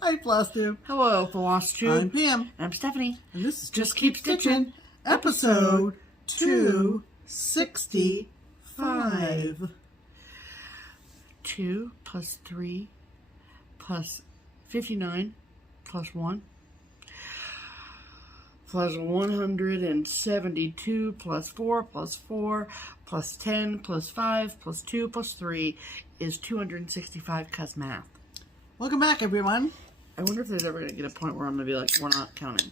Hi, FlossTube. Hello, FlossTube. I'm Pam. I'm Stephanie. And this is Just Keep Stitching, episode 265. 2 plus 3 plus 59 plus 1 plus 172 plus 4 plus 4 plus 10 plus 5 plus 2 plus 3 is 265 cuz math. Welcome back, everyone. I wonder if there's ever going to get a point where I'm going to be like, we're not counting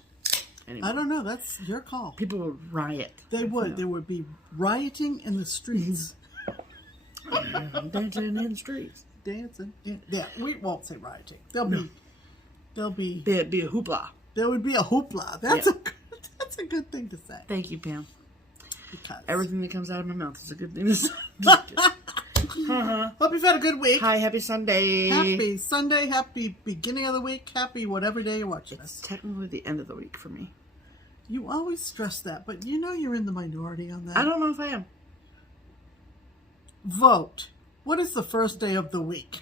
anymore. I don't know. That's your call. People would riot. They would. There would be rioting in the streets. Dancing in the streets. Dancing. Yeah, we won't say rioting. There'll be There'd be a hoopla. There would be a hoopla. That's a good thing to say. Thank you, Pam. Because Everything that comes out of my mouth is a good thing to say. Hope you've had a good week. Hi, happy Sunday. Happy Sunday, happy beginning of the week, happy whatever day you're watching It's us. technically the end of the week for me. You always stress that, but you know you're in the minority on that. I don't know if I am. Vote. What is the first day of the week?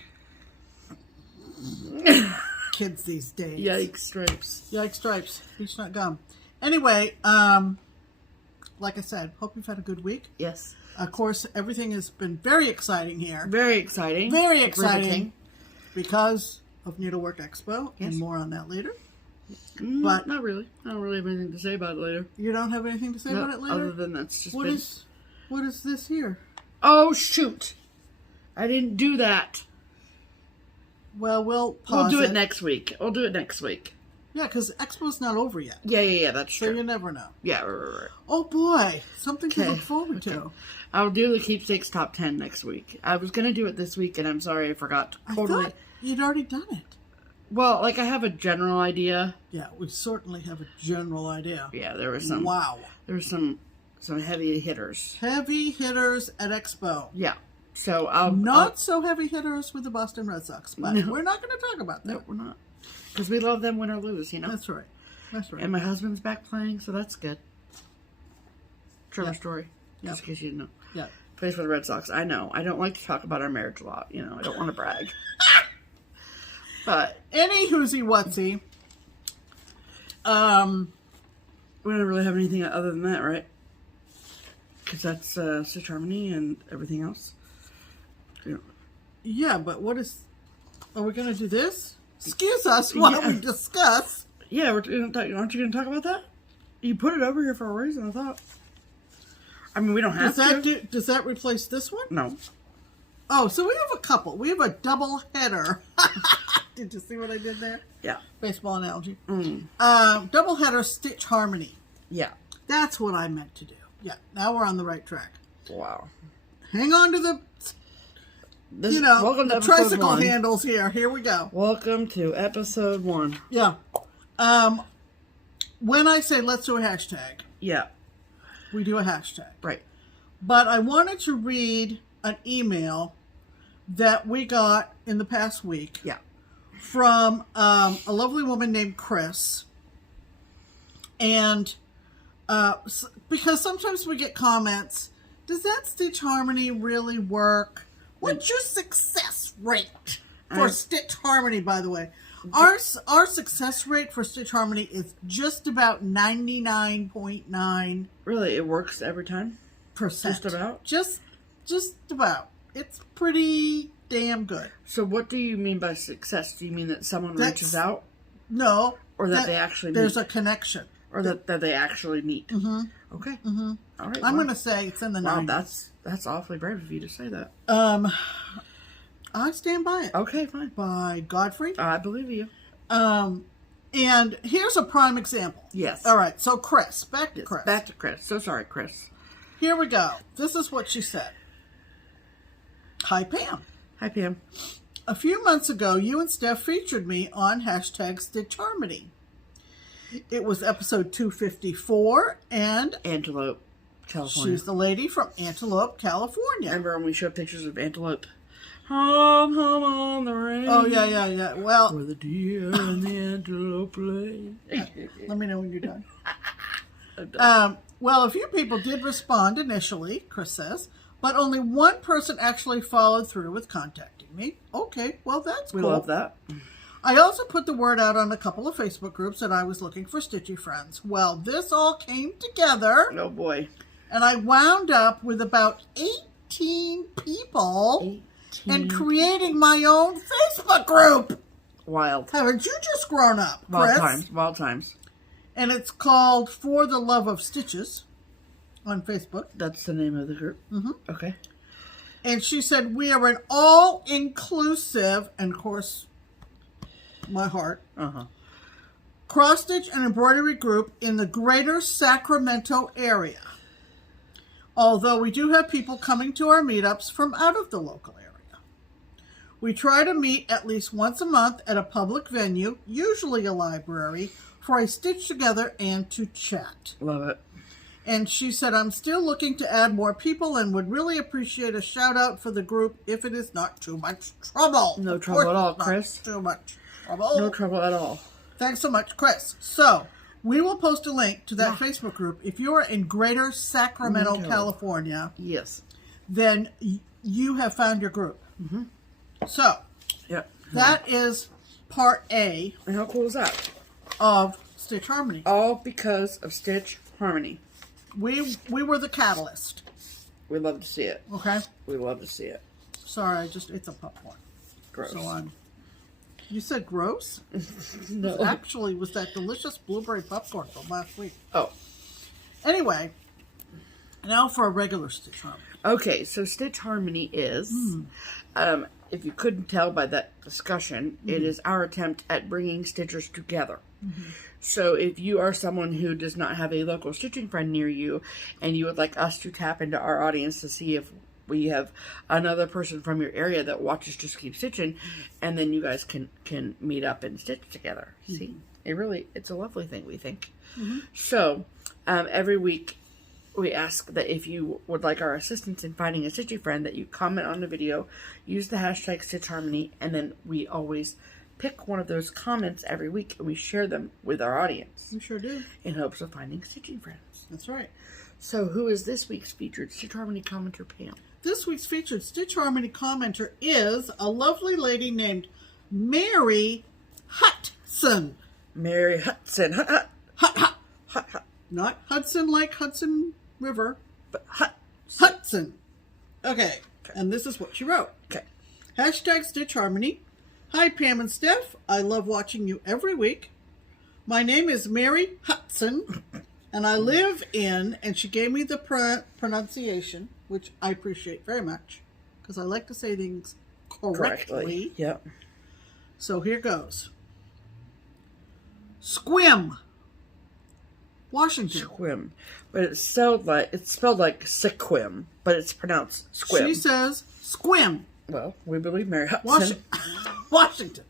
Kids these days. Yikes stripes. Yikes stripes. Peach nut gum. Anyway, like I said, hope you've had a good week. Yes. Of course, everything has been very exciting here. Very exciting. Very exciting. Riveting. Because of Needlework Expo, Yes. and more on that later. But not really. I don't really have anything to say about it later. You don't have anything to say about it later? Other than that's just What is this here? Oh, shoot. I didn't do that. Well, we'll pause We'll do it next week. We'll do it next week. Yeah, because Expo's not over yet. Yeah, that's So true. you never know. Yeah, right. Oh boy, something to Okay. look forward to. I'll do the Keepsakes top 10 next week. I was going to do it this week, and I'm sorry I forgot. I Totally. thought you'd already done it. Well, like, I have a general idea. Yeah, we certainly have a general idea. Yeah, there was some. Wow. There were some heavy hitters. Heavy hitters at Expo. Yeah. So I'll Not so heavy hitters with the Boston Red Sox, but No. we're not going to talk about that. No, we're not. Because we love them win or lose, you know? That's right. That's right. And my husband's back playing, so that's good. True Yeah. story. Just in case you didn't know. Yeah. Plays for the Red Sox. I know. I don't like to talk about our marriage a lot. You know, I don't want to brag. But Any whoosie whatsy. we don't really have anything other than that, right? Because that's Stitch Harmony and everything else. You know. Yeah, but what is... Are we going to do this? Excuse us while we discuss. Yeah, aren't you going to talk about that? You put it over here for a reason, I thought. I mean, we don't have to. Does that replace this one? No. Oh, so we have a couple. We have a double header. Did you see what I did there? Yeah. Baseball analogy. Mm. Double header Stitch Harmony. Yeah. That's what I meant to do. Yeah, now we're on the right track. Wow. Hang on to the, welcome to the episode tricycle 1. handles here. Here we go. Welcome to episode 1. Yeah. When I say let's do a hashtag, Yeah. we do a hashtag. Right. But I wanted to read an email that we got in the past week. Yeah. From a lovely woman named Chris. And because sometimes we get comments, does that Stitch Harmony really work? What's your success rate for Stitch Harmony, by the way? Our success rate for Stitch Harmony is just about 99.9%. Really, it works every time? Just about? Just about. It's pretty damn good. So what do you mean by success? Do you mean that someone reaches out? No. Or that they actually meet? There's a connection. Or that they actually meet? Mm-hmm. Okay. Mm-hmm. All right. I'm going to say it's in the 90s. Wow, that's awfully brave of you to say that. I stand by it. Okay, fine. By Godfrey. I believe you. And here's a prime example. Yes. All right, so Chris. Back to Yes, Chris. back to Chris. So sorry, Chris. Here we go. This is what she said. Hi, Pam. Hi, Pam. A few months ago, you and Steph featured me on hashtag Stitch Harmony. It was episode 254, and Antelope, California. she's the lady from Antelope, California. Remember when we showed pictures of Antelope? Home on the range. Oh, yeah. Well, where the deer and the antelope play. let me know when you're done. Well, a few people did respond initially, Chris says, but only one person actually followed through with contacting me. Okay, well, that's cool. We love that. I also put the word out on a couple of Facebook groups that I was looking for stitchy friends. Well, this all came together. Oh boy. And I wound up with about 18 people and creating my own Facebook group. Wild. Haven't you just grown up, Chris? Wild times. Wild times. And it's called For the Love of Stitches on Facebook. That's the name of the group? Mm-hmm. Okay. And she said, we are an all-inclusive, and of course, my heart, cross-stitch and embroidery group in the greater Sacramento area. Although we do have people coming to our meetups from out of the local area. We try to meet at least once a month at a public venue, usually a library, for a stitch together and to chat. Love it. And she said, I'm still looking to add more people and would really appreciate a shout out for the group if it is not too much trouble. No trouble at all, Chris. Too much trouble. No trouble at all. Thanks so much, Chris. So, we will post a link to that Facebook group. If you are in greater Sacramento, California, yes, then you have found your group. Mm-hmm. So, that is part A. And how cool is that? Of Stitch Harmony. All because of Stitch Harmony. We were the catalyst. We love to see it. Okay? We love to see it. Sorry, I just ate the popcorn. Gross. So you said gross? No. Actually, was that delicious blueberry popcorn from last week. Oh. Anyway, now for a regular Stitch Harmony. Okay, so Stitch Harmony is, if you couldn't tell by that discussion, it is our attempt at bringing stitchers together. So if you are someone who does not have a local stitching friend near you and you would like us to tap into our audience to see if we have another person from your area that watches Just Keep Stitching, and then you guys can meet up and stitch together. See, it's a lovely thing, we think. So every week we ask that if you would like our assistance in finding a stitchy friend, that you comment on the video, use the hashtag Stitch Harmony, and then we always pick one of those comments every week and we share them with our audience. We sure do. In hopes of finding stitching friends. That's right. So who is this week's featured Stitch Harmony commenter, Pam? This week's featured Stitch Harmony commenter is a lovely lady named Mary Hudson. Mary Hudson. Hut. Not Hudson like Hudson River, But Hudson. Okay. And this is what she wrote. Okay. Hashtag Stitch Harmony. Hi, Pam and Steph. I love watching you every week. My name is Mary Hudson, and I live in, and she gave me the pronunciation, which I appreciate very much, because I like to say things correctly. Yep. So here goes. Squim, Washington. Squim. But it's spelled like Sequim, but it's pronounced Squim. She says Squim. Well, we believe Mary Hudson. Washington.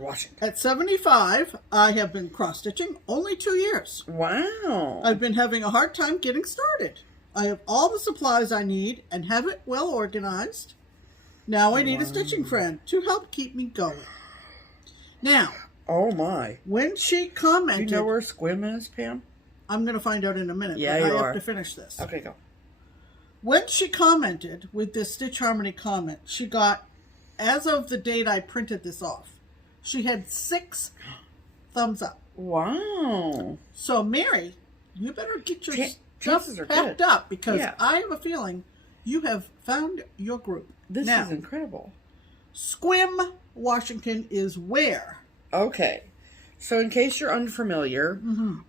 Washington. At 75, I have been cross-stitching only 2 years. Wow. I've been having a hard time getting started. I have all the supplies I need and have it well organized. Now I need a stitching friend to help keep me going. Now, oh my. when she commented... Do you know where Squim is, Pam? I'm going to find out in a minute. Yeah, but you I are. have to finish this. Okay, go. When she commented with this Stitch Harmony comment, she got, as of the date I printed this off, she had 6 thumbs up. Wow. So, Mary, you better get your stuff chances are packed good. up, because I have a feeling you have found your group. This now, is incredible. Squim, Washington is where? Okay. So in case you're unfamiliar,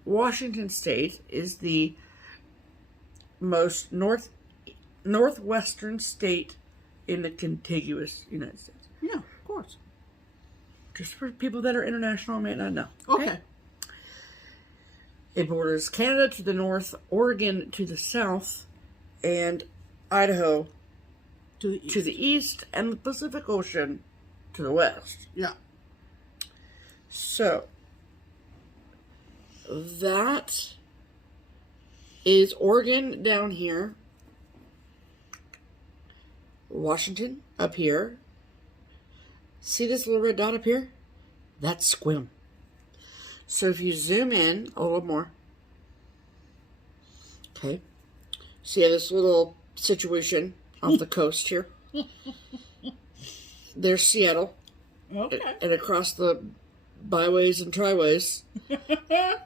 Washington State is the most northwestern state in the contiguous United States. Yeah, of course. Just for people that are international may not know. Okay. It borders Canada to the north, Oregon to the south, and Idaho To the east, and the Pacific Ocean to the west. Yeah. So, that is Oregon down here, Washington up here. See this little red dot up here? That's Squim. So if you zoom in a little more, okay, see this little situation off the coast here? There's Seattle. Okay. And across the byways and triways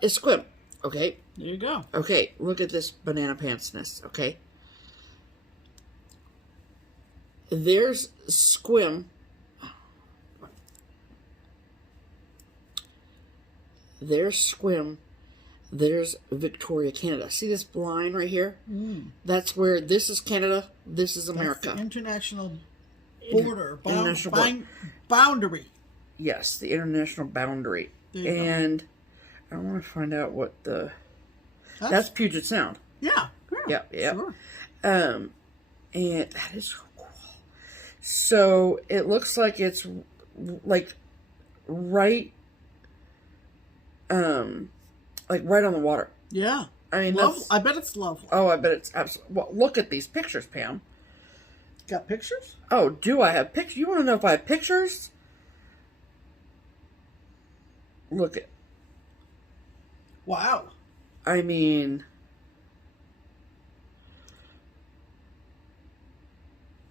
is squim. Okay? There you go. Okay, look at this banana pantsness, okay? There's squim. There's squim. There's Victoria, Canada. See this line right here? That's where this is Canada, this is America. That's the international border. International boundary. Yes, the international boundary. And I want to find out what the... That's Puget Sound. Yeah. Yeah. Sure. And that is so cool. So it looks like it's like right on the water. Yeah. I mean, I bet it's lovely. Oh, I bet it's absolutely... Well, look at these pictures, Pam. Got pictures? Oh, do I have pictures? You want to know if I have pictures? Look at... Wow. I mean...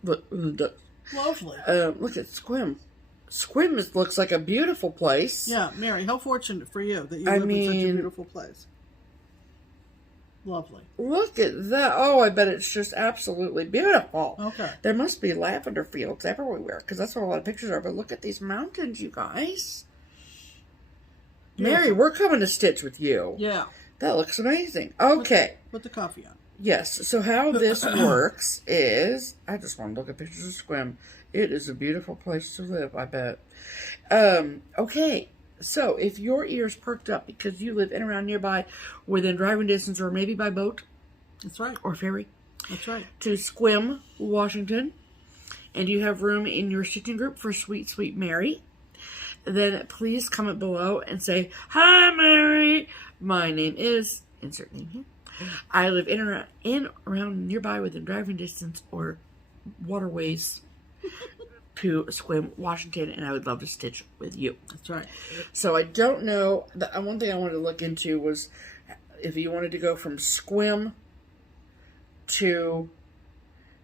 Look, Lovely. look at Squim. Squim looks like a beautiful place. Yeah, Mary, how fortunate for you that you live in such a beautiful place. Lovely. Look at that. Oh, I bet it's just absolutely beautiful. Okay. There must be lavender fields everywhere, because that's what a lot of pictures are. But look at these mountains, you guys. Mary, we're coming to stitch with you. Yeah. That looks amazing. Okay. Put the coffee on. Yes. So how this works is... I just want to look at pictures of Squim. It is a beautiful place to live, I bet. Okay. So if your ears perked up because you live in around nearby, within driving distance, or maybe by boat... That's right. Or ferry. That's right. To Squim, Washington, and you have room in your stitching group for Sweet Sweet Mary, then please comment below and say, "Hi, Mary. My name is..." insert name here. I live in around nearby within driving distance or waterways to Squim, Washington, and I would love to stitch with you. That's right. So I don't know. One thing I wanted to look into was if you wanted to go from Squim to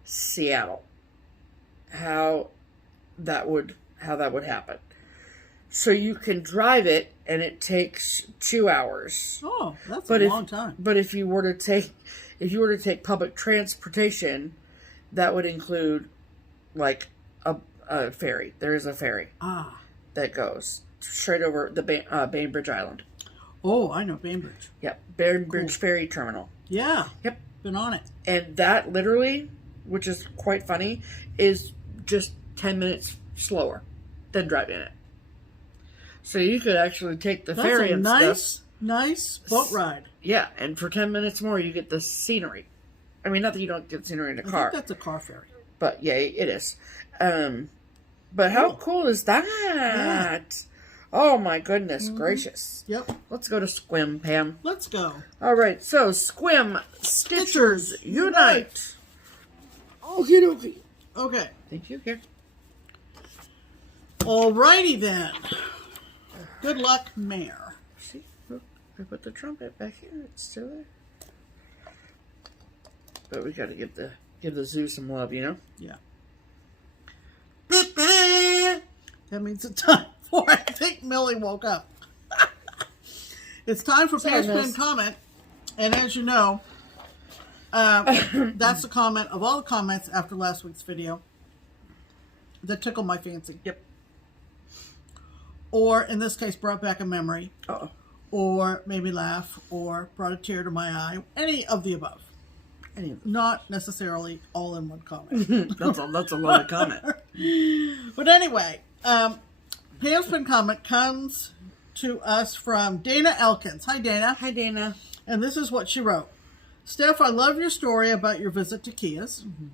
Seattle, how that would happen. So you can drive it, and it takes 2 hours. Oh, that's a long time. But if you were to take public transportation, that would include like a ferry. There is a ferry that goes straight over the Bainbridge Island. Oh, I know Bainbridge. Yep, Bainbridge Ferry Terminal. Yeah. Yep, been on it. And that literally, which is quite funny, is just 10 minutes slower than driving it. So you could actually take the ferry and stuff. Nice boat ride. Yeah, and for 10 minutes more, you get the scenery. I mean, not that you don't get scenery in a car. I think that's a car ferry. But yeah, it is. But how cool is that? Yeah. Oh my goodness gracious. Yep. Let's go to Squim, Pam. Let's go. All right, so Squim Stitchers Unite. Okie dokie. Okay. Thank you. Here. Alrighty then. Good luck, Mayor. See, look, I put the trumpet back here. It's still there. But we got to give the zoo some love, you know. Yeah. That means it's time for. I think Millie woke up. It's time for Pam's Pin Comment, and as you know, that's the comment of all the comments after last week's video that tickled my fancy. Yep. Or, in this case, brought back a memory. Uh-oh. Or made me laugh, or brought a tear to my eye. Any of the above. Not necessarily all in one comment. That's a lot of comment. But anyway, Pam's Pin Comment comes to us from Dana Elkins. Hi, Dana. Hi, Dana. And this is what she wrote. Steph, I love your story about your visit to Kia's. Mm-hmm.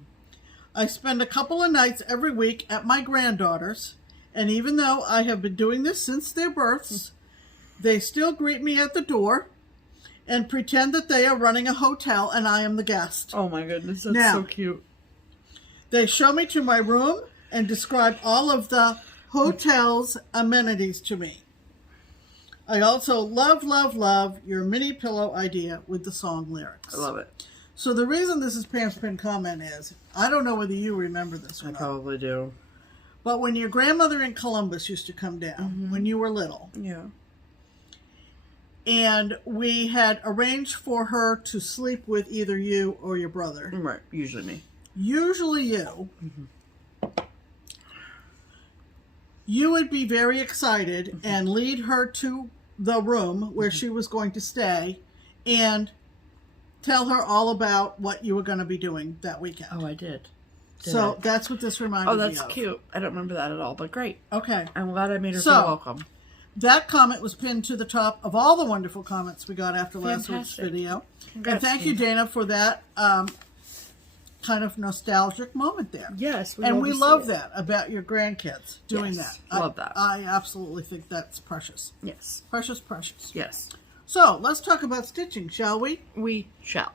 I spend a couple of nights every week at my granddaughter's. And even though I have been doing this since their births, they still greet me at the door and pretend that they are running a hotel and I am the guest. Oh my goodness, that's so cute. They show me to my room and describe all of the hotel's amenities to me. I also love, love, love your mini pillow idea with the song lyrics. I love it. So the reason this is Pam's Pin Comment is, I don't know whether you remember this or not. I probably do. But when your grandmother in Columbus used to come down, when you were little, Yeah. and we had arranged for her to sleep with either you or your brother. Right, usually me. Usually you. You would be very excited and lead her to the room where she was going to stay and tell her all about what you were going to be doing that weekend. Oh, I did. So that's what this reminded me of. Oh, that's cute. I don't remember that at all, but great. Okay. I'm glad I made her feel welcome. That comment was pinned to the top of all the wonderful comments we got after last week's video. Congrats, and thank you, Dana, for that kind of nostalgic moment there. Yes. We love that about your grandkids doing Yes, that. love that. I absolutely think that's precious. Yes. Precious, precious. Yes. So, let's talk about stitching, shall we? We shall.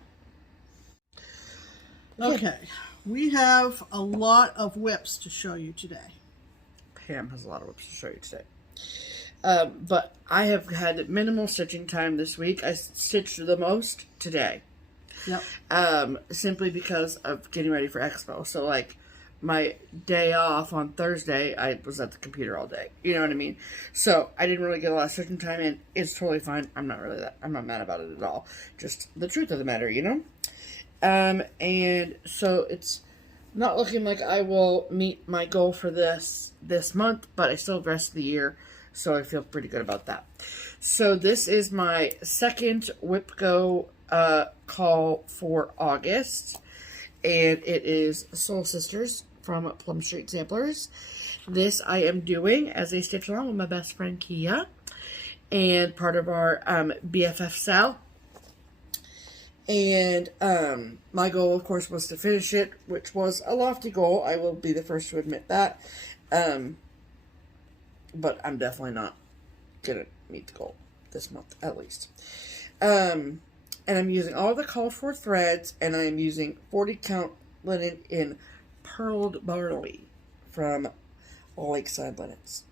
Okay. We have a lot of whips to show you today. Pam has a lot of whips to show you today. But I have had minimal stitching time this week. I stitched the most today. Yep. Simply because of getting ready for Expo. So, like, my day off on Thursday, I was at the computer all day. You know what I mean? So, I didn't really get a lot of stitching time in. It's totally fine. I'm not mad about it at all. Just the truth of the matter, you know? And so it's not looking like I will meet my goal for this month, but I still have the rest of the year, so I feel pretty good about that. So this is my second Whip Go call for August, and it is Soul Sisters from Plum Street Samplers. This I am doing as a stitch along with my best friend Kia, and part of our BFF Sal. And my goal, of course, was to finish it, which was a lofty goal. I will be the first to admit that. But I'm definitely not going to meet the goal this month, at least. And I'm using all the call for threads, and I am using 40 count linen in Pearled Barley from Lakeside Linens.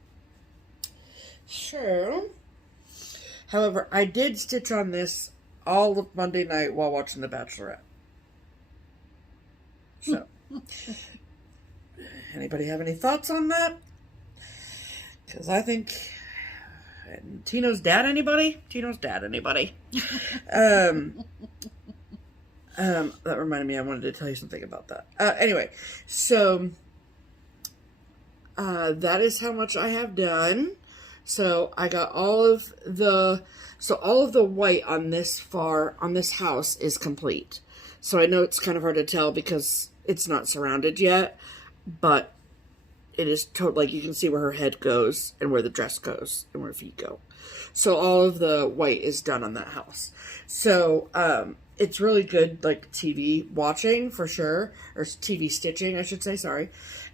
So, however, I did stitch on this all of Monday night while watching The Bachelorette. So, anybody have any thoughts on that? Because I think Tino's dad, anybody? Tino's dad, anybody? That reminded me, I wanted to tell you something about that. Anyway, so that is how much I have done. So I got all of the white on this house is complete. So I know it's kind of hard to tell because it's not surrounded yet, but it is like you can see where her head goes and where the dress goes and where her feet go. So all of the white is done on that house. So it's really good, like TV watching for sure, or TV stitching, I should say. Sorry.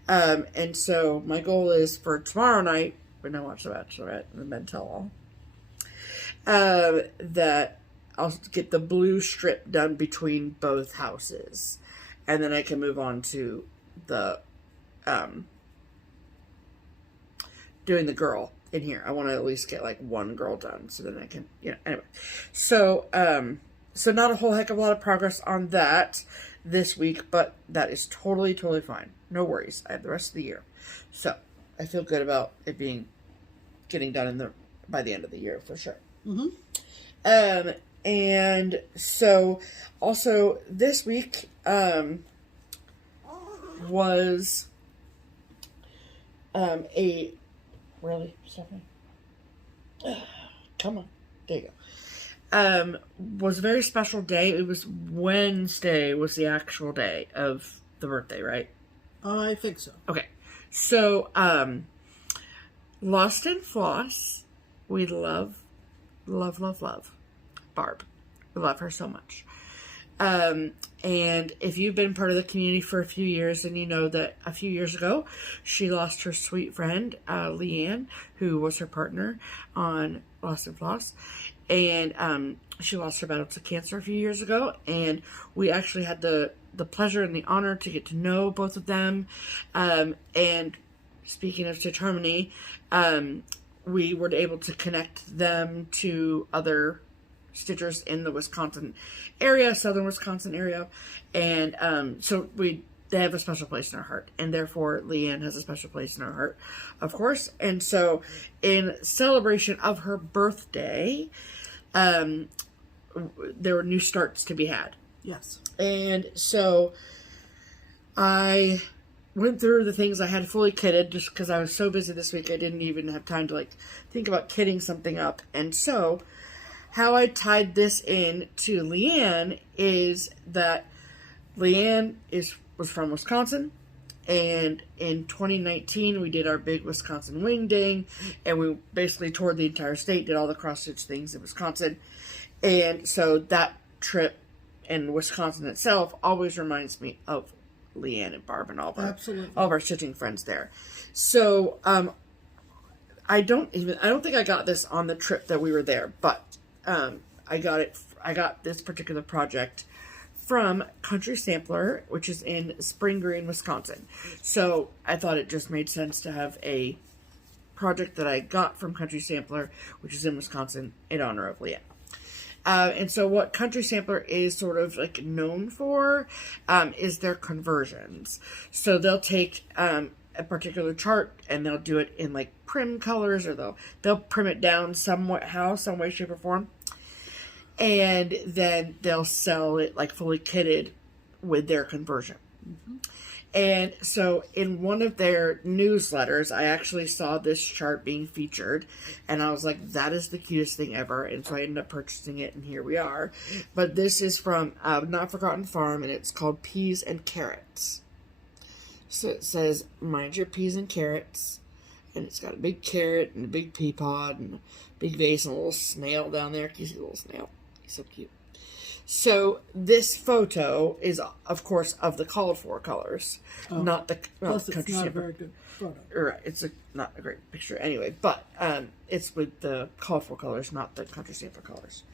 And so my goal is for tomorrow night when I watch The Bachelorette and the Men Tell All, that I'll get the blue strip done between both houses, and then I can move on to the doing the girl in here. I want to at least get like one girl done, so then I can, anyway. So so not a whole heck of a lot of progress on that this week, but that is totally fine. No worries. I have the rest of the year, so I feel good about it getting done by the end of the year for sure. Mm-hmm. And so also this week was a really Stephanie. Come on, there you go. Was a very special day. It was Wednesday was the actual day of the birthday, right? I think so. Okay. So, Lost and Floss, we love Barb. We love her so much. And if you've been part of the community for a few years, then you know that a few years ago, she lost her sweet friend, Leanne, who was her partner on Lost and Floss. And she lost her battle to cancer a few years ago. And we actually had the pleasure and the honor to get to know both of them. And speaking of Stitch Harmony, we were able to connect them to other stitchers in the Wisconsin area, southern Wisconsin area. And so we they have a special place in our heart, and therefore Leanne has a special place in our heart, of course. And so in celebration of her birthday, there were new starts to be had. Yes. And so I went through the things I had fully kitted just because I was so busy this week I didn't even have time to like think about kitting something up. And so how I tied this in to Leanne is that Leanne was from Wisconsin, and in 2019 we did our big Wisconsin wing ding, and we basically toured the entire state, did all the cross stitch things in Wisconsin. And so that trip in Wisconsin itself always reminds me of Leanne and Barb and all of our stitching friends there. So I don't think I got this on the trip that we were there, but I got this particular project from Country Sampler, which is in Spring Green, Wisconsin. So I thought it just made sense to have a project that I got from Country Sampler, which is in Wisconsin, in honor of Leanne. And so what Country Sampler is sort of like known for is their conversions. So they'll take a particular chart and they'll do it in like prim colors, or they'll prim it down some way, shape, or form. And then they'll sell it like fully kitted with their conversion. Mm-hmm. And so in one of their newsletters, I actually saw this chart being featured, and I was like, that is the cutest thing ever. And so I ended up purchasing it, and here we are. But this is from Not Forgotten Farm, and it's called Peas and Carrots. So it says, mind your peas and carrots. And it's got a big carrot and a big pea pod and a big vase and a little snail down there. Can you see the little snail? He's so cute. So this photo is, of course, of the called for colors, not the plus it's not a very good photo. Right, it's not a great picture anyway, but it's with the called for colors, not the Country Sampler colors.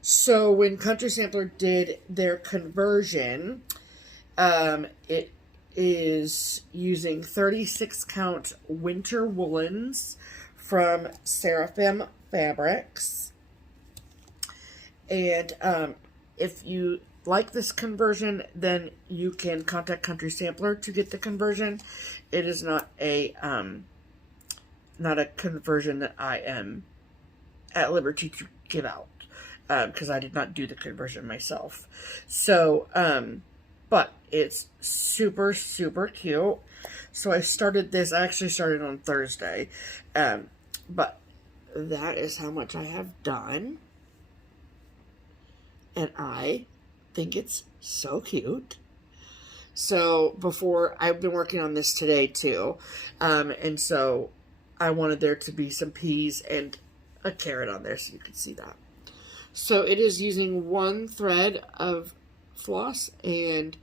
So when Country Sampler did their conversion, it is using 36 count winter woolens from Seraphim Fabrics. And if you like this conversion, then you can contact Country Sampler to get the conversion. It is not a conversion that I am at liberty to give out, because I did not do the conversion myself. So, but it's super, super cute. So I started this, I actually started on Thursday, but that is how much I have done. And I think it's so cute. So before, I've been working on this today too. And so I wanted there to be some peas and a carrot on there so you could see that. So it is using one thread of floss and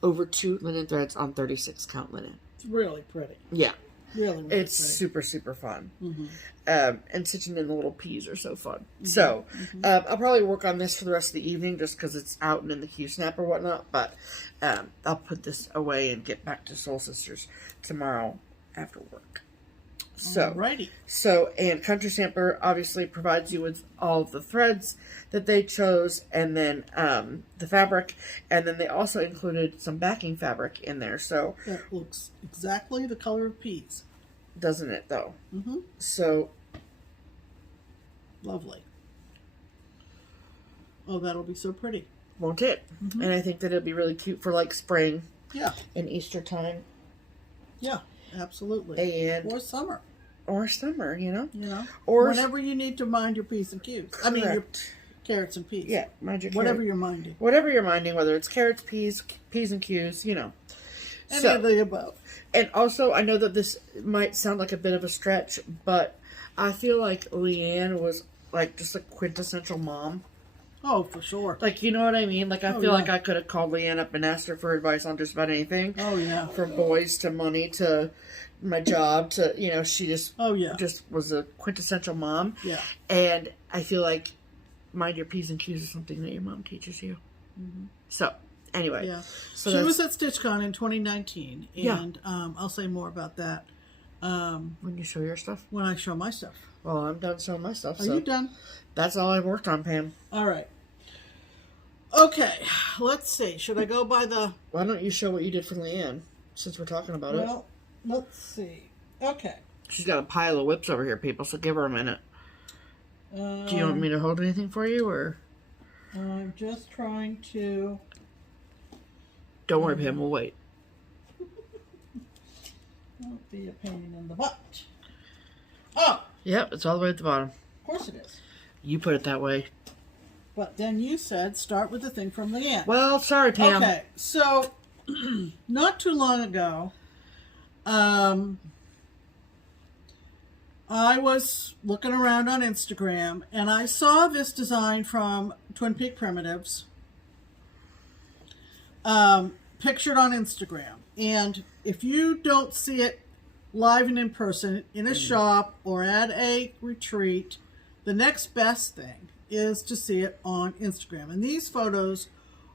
over 2 linen threads on 36 count linen. It's really pretty. Yeah. Really it's pretty. super, super fun. Mm-hmm. And stitching in the little peas are so fun. Mm-hmm. So, I'll probably work on this for the rest of the evening just because it's out and in the Q-snap or whatnot. But I'll put this away and get back to Soul Sisters tomorrow after work. So, alrighty. So, and Country Sampler obviously provides you with all of the threads that they chose, and then the fabric, and then they also included some backing fabric in there. So that looks exactly the color of peas, doesn't it? Though. Mm-hmm. So lovely. Oh, that'll be so pretty, won't it? Mm-hmm. And I think that it'll be really cute for like spring, and Easter time. Yeah, absolutely. And or summer. Or summer, or whenever you need to mind your P's and Q's. Correct. I mean, your carrots and peas. Yeah, mind your whatever you're minding. Whatever you're minding, whether it's carrots, peas and Q's, Any of the above. And also, I know that this might sound like a bit of a stretch, but I feel like Leanne was like just a quintessential mom. Oh, for sure. Like, you know what I mean? Like, I feel like I could have called Leanne up and asked her for advice on just about anything. Oh, yeah. From boys to money to my job to, she just just was a quintessential mom. Yeah. And I feel like mind your P's and Q's is something that your mom teaches you. Mm-hmm. So, anyway. Yeah. So she was at StitchCon in 2019, and I'll say more about that. When you show your stuff? When I show my stuff. Well, I'm done showing my stuff. Are you done? That's all I've worked on, Pam. All right. Okay, let's see. Should I go by the... Why don't you show what you did for Leanne, since we're talking about it? Well, let's see. Okay. She's got a pile of whips over here, people, so give her a minute. Do you want me to hold anything for you, or...? I'm just trying to... Don't worry, Pam, we'll wait. Won't be a pain in the butt. Oh! Yep, it's all the way at the bottom. Of course it is. You put it that way. But then you said start with the thing from the end. Well, sorry, Pam. Okay, so not too long ago, I was looking around on Instagram and I saw this design from Twin Peak Primitives pictured on Instagram. And if you don't see it live and in person in a shop or at a retreat, the next best thing is to see it on Instagram. And these photos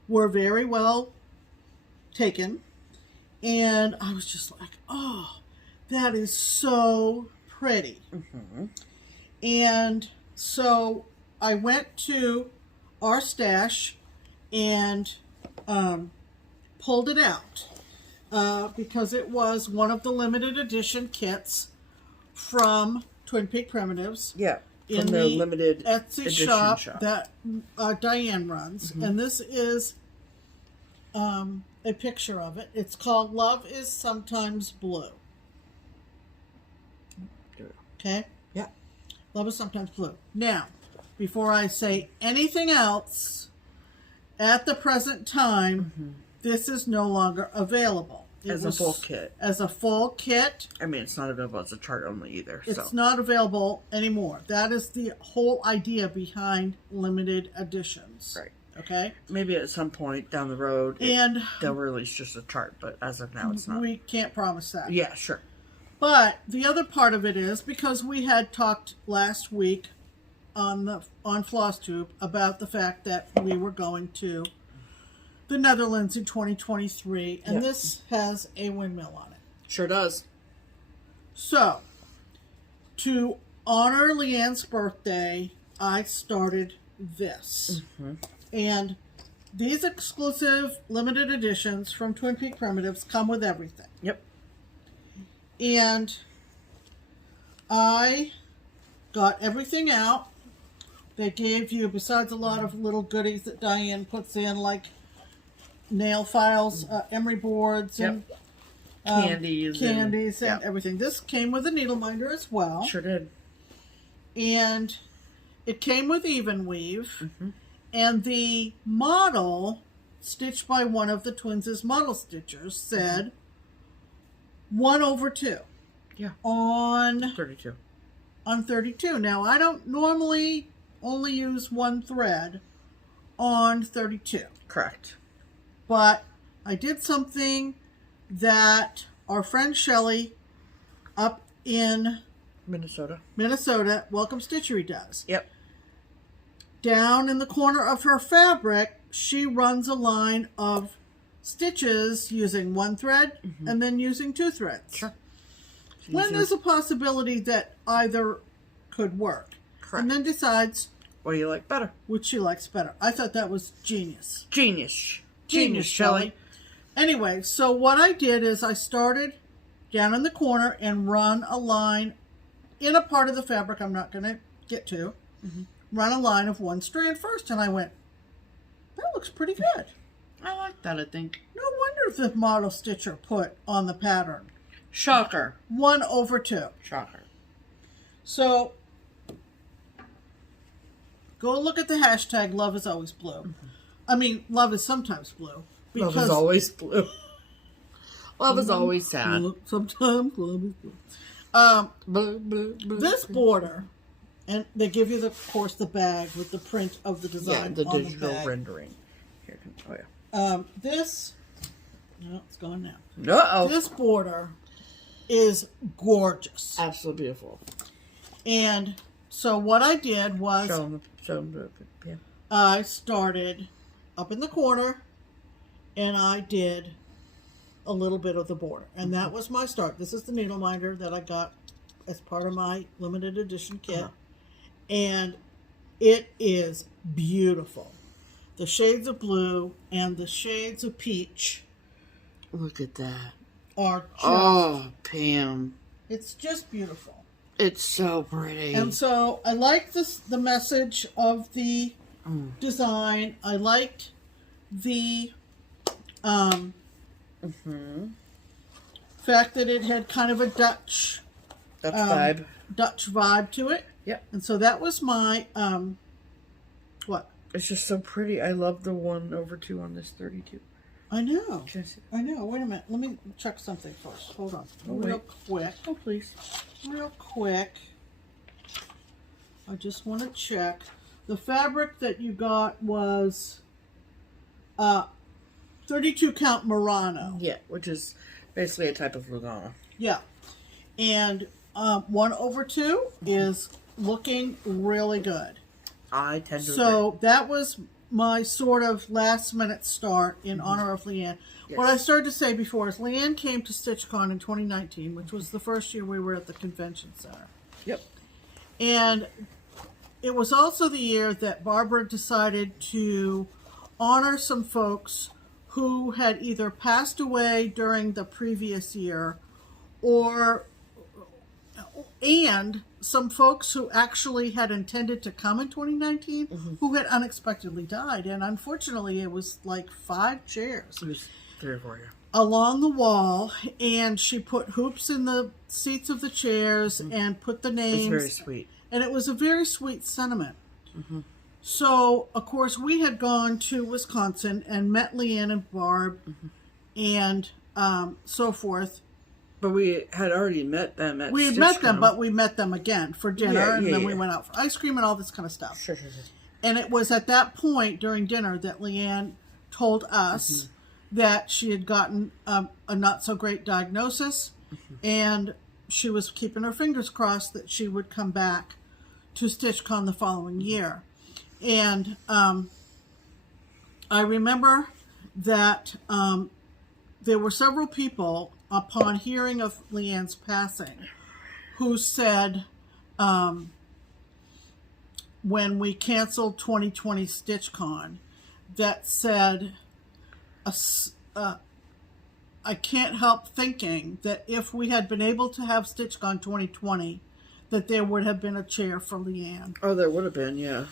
were very well taken. And I was just like, oh, that is so pretty. Mm-hmm. And so I went to our stash and pulled it out because it was one of the limited edition kits from Twin Peak Primitives. Yeah. In the the limited Etsy edition shop shop that Diane runs. Mm-hmm. And this is a picture of it. It's called Love is Sometimes Blue. Okay? Yeah. Love is Sometimes Blue. Now, before I say anything else, at the present time, this is no longer available. As a full kit. As a full kit. I mean, it's not available as a chart only either. It's not available anymore. That is the whole idea behind limited editions. Right. Okay? Maybe at some point down the road, they'll release just a chart, but as of now, it's not. We can't promise that. Yeah, sure. But the other part of it is, because we had talked last week on FlossTube about the fact that we were going to the Netherlands in 2023, and this has a windmill on it. Sure does. So, to honor Leanne's birthday, I started this. Mm-hmm. And these exclusive limited editions from Twin Peak Primitives come with everything. Yep. And I got everything out. They gave you, besides a lot of little goodies that Diane puts in, like nail files, emery boards, and candies and everything. This came with a needle minder as well. Sure did. And it came with even weave. Mm-hmm. And the model, stitched by one of the twins' model stitchers, said 1/2. Yeah. On 32. On 32. Now, I don't normally only use one thread on 32. Correct. But I did something that our friend Shelley up in Minnesota, Welcome Stitchery, does. Yep. Down in the corner of her fabric, she runs a line of stitches using one thread and then using two threads. Sure. When there's a possibility that either could work. Correct. And then decides what do you like better? Which she likes better. I thought that was genius. Genius, Shelley. Anyway, so what I did is I started down in the corner and run a line in a part of the fabric I'm not going to get to. Mm-hmm. Run a line of one strand first, and I went, that looks pretty good. I like that, I think. No wonder the model stitcher put on the pattern. Shocker. 1/2. Shocker. So, go look at the hashtag Love is Always Blue. Mm-hmm. I mean, Love is Sometimes Blue. Love is always blue. Love is always sad. Sometimes love is blue. This border, and they give you, of course, the bag with the print of the design. Yeah, the digital rendering. Here, this, no, it's gone now. Uh-oh. This border is gorgeous. Absolutely beautiful. And so what I did was, I started up in the corner, and I did a little bit of the border. And that was my start. This is the needle minder that I got as part of my limited edition kit. And it is beautiful. the shades of blue, and the shades of peach Look at that. are just, Oh, Pam. it's just beautiful. It's so pretty. And so I like the message of the design. I liked the fact that it had kind of a Dutch vibe to it. Yep. And so that was my what? It's just so pretty. I love the 1/2 on this 32. I know. Can I see? I know. Wait a minute. Let me check something first. Hold on. Real quick. Oh, please. Real quick. I just want to check. The fabric that you got was 32 count Murano. Yeah, which is basically a type of Lugano. Yeah. And 1/2 is looking really good. I tend to So that was my sort of last minute start in honor of Leanne. Yes. What I started to say before is Leanne came to StitchCon in 2019, which was the first year we were at the convention center. Yep. And it was also the year that Barbara decided to honor some folks who had either passed away during the previous year and some folks who actually had intended to come in 2019 who had unexpectedly died. And unfortunately, it was like 5 chairs. It was 3 or 4, yeah. Along the wall, and she put hoops in the seats of the chairs and put the names. It's very sweet. And it was a very sweet sentiment. So, of course, we had gone to Wisconsin and met Leanne and Barb and so forth. But we had already met them at We had met them, but we met them again for dinner, and then we went out for ice cream and all this kind of stuff. Sure. And it was at that point during dinner that Leanne told us that she had gotten a not so great diagnosis, and she was keeping her fingers crossed that she would come back to StitchCon the following year. And I remember that there were several people upon hearing of Leanne's passing who said when we canceled 2020 StitchCon that said I can't help thinking that if we had been able to have StitchCon 2020 that there would have been a chair for Leanne. Oh, there would have been, yeah.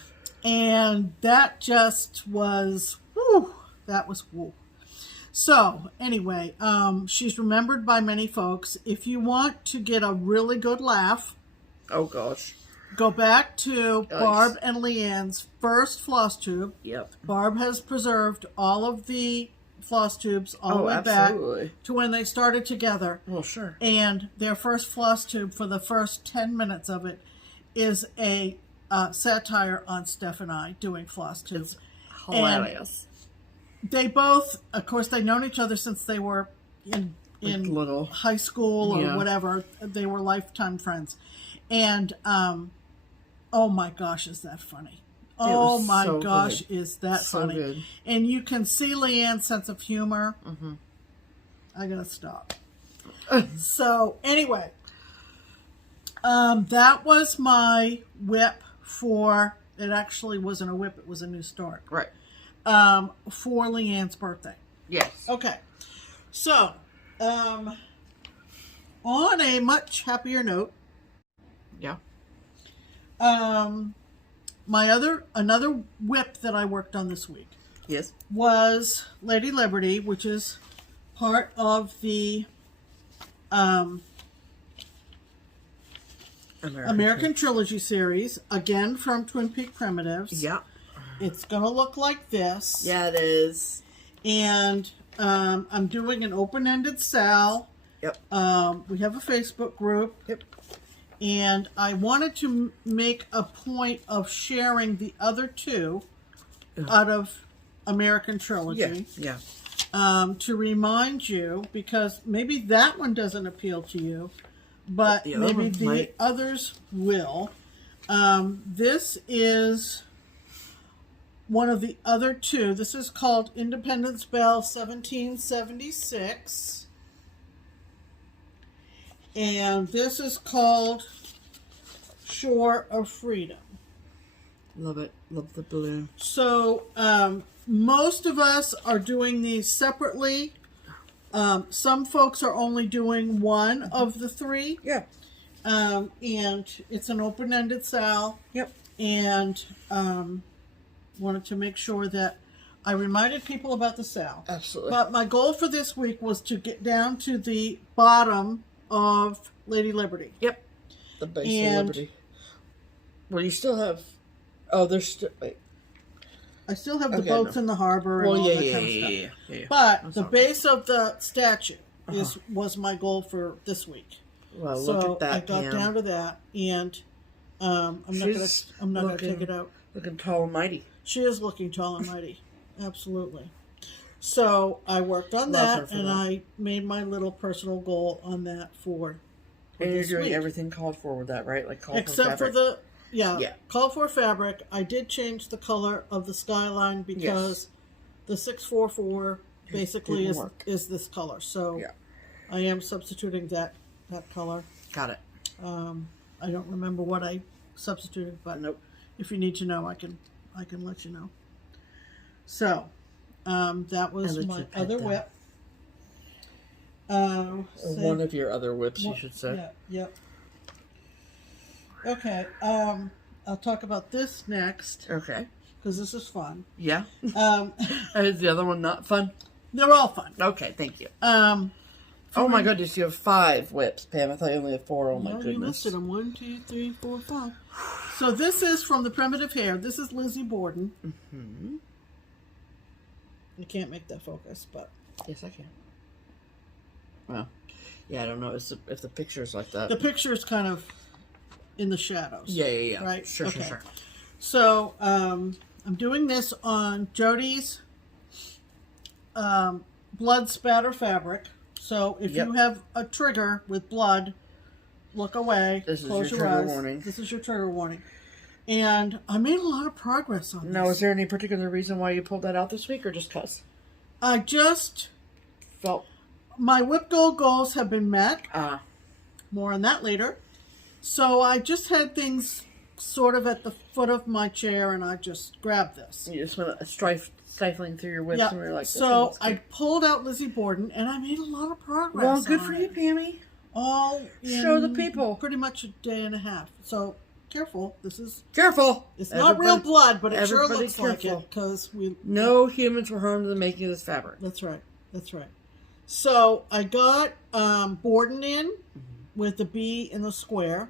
And that just was, whew, that was woo. So, anyway, she's remembered by many folks. If you want to get a really good laugh, oh gosh, go back to Barb and Leanne's first FlossTube. Yep. Barb has preserved all of the FlossTubes all the way back to when they started together. Well, sure. And their first FlossTube, for the first 10 minutes of it, is a satire on Steph and I doing FlossTube. It's hilarious. And they both, of course, they've known each other since they were in little high school or whatever. They were lifetime friends. And, oh my gosh, is that funny. Oh my gosh, is that funny. Good. And you can see Leanne's sense of humor. I gotta stop. So, anyway, that was my whip for, it actually wasn't a whip, it was a new start. Right. For Leanne's birthday. Yes. Okay. So, on a much happier note. Yeah. Another whip that I worked on this week. Yes. Was Lady Liberty, which is part of the American Trilogy series, again from Twin Peak Primitives. Yeah. It's going to look like this. Yeah, it is. And I'm doing an open-ended sal. Yep. We have a Facebook group. Yep. And I wanted to make a point of sharing the other two out of American Trilogy. Yeah. To remind you, because maybe that one doesn't appeal to you, but maybe the others will. This is one of the other two. This is called Independence Bell 1776. And this is called Shore of Freedom. Love it. Love the blue. So, most of us are doing these separately. Some folks are only doing one of the three. Yeah. And it's an open-ended sale. Yep. And wanted to make sure that I reminded people about the sale. Absolutely. But my goal for this week was to get down to the bottom of Lady Liberty. Yep. The base of Liberty. Well, you still have... Oh, there's still... Wait. I still have the boats in the harbor and all that kind of stuff. Yeah. But the base of the statue was my goal for this week. Well, so look at that, I got down to that, and I'm not gonna take it out. Looking tall and mighty. She is looking tall and mighty, absolutely. So I worked on that, and I made my little personal goal on that for and this you're doing week. everything called for with that, right? Like called Except for for the yeah. call for fabric. I did change the color of the skyline because the 644 basically is this color. So I am substituting that color. Got it. I don't remember what I substituted, but if you need to know, I can let you know. So that was my other whip. One of your other whips, you should say. Yep. Okay. I'll talk about this next. Okay. Because this is fun. Yeah. Is the other one not fun? They're all fun. Okay, thank you. Oh my goodness, you have 5 whips, Pam. I thought you only had 4. Oh my goodness. You listed them. 1, 2, 3, 4, 5. So this is from the Primitive Hair. This is Lizzie Borden. Mm-hmm. You can't make that focus, but yes, I can. Well, yeah, I don't know if the picture's like that. The picture's kind of in the shadows. Yeah. Right? Sure. So I'm doing this on Jody's blood spatter fabric. So if you have a trigger with blood, look away. This is close your your trigger eyes. warning. This is your trigger warning. And I made a lot of progress on this. Now, is there any particular reason why you pulled that out this week, or just cause? I just felt my whip goals have been met. More on that later. So I just had things sort of at the foot of my chair, and I just grabbed this. You just went stifling through your whips, and we were like, so I pulled out Lizzie Borden, and I made a lot of progress. Well, good for you, Pammy. All show the people. Pretty much a day and a half. So careful. This is careful. It's not real blood, but it sure looks like it because no humans were harmed in the making of this fabric. That's right. So I got Borden in with the B in the square.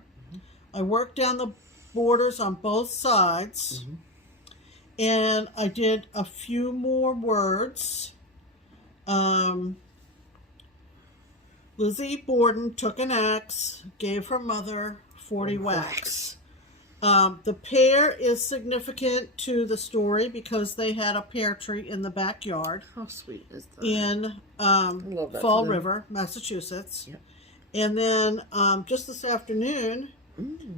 I worked down the borders on both sides. And I did a few more words. Lizzie Borden took an axe, gave her mother 40 whacks. The pear is significant to the story because they had a pear tree in the backyard. How sweet is that? In Fall River, Massachusetts. Yep. And then just this afternoon,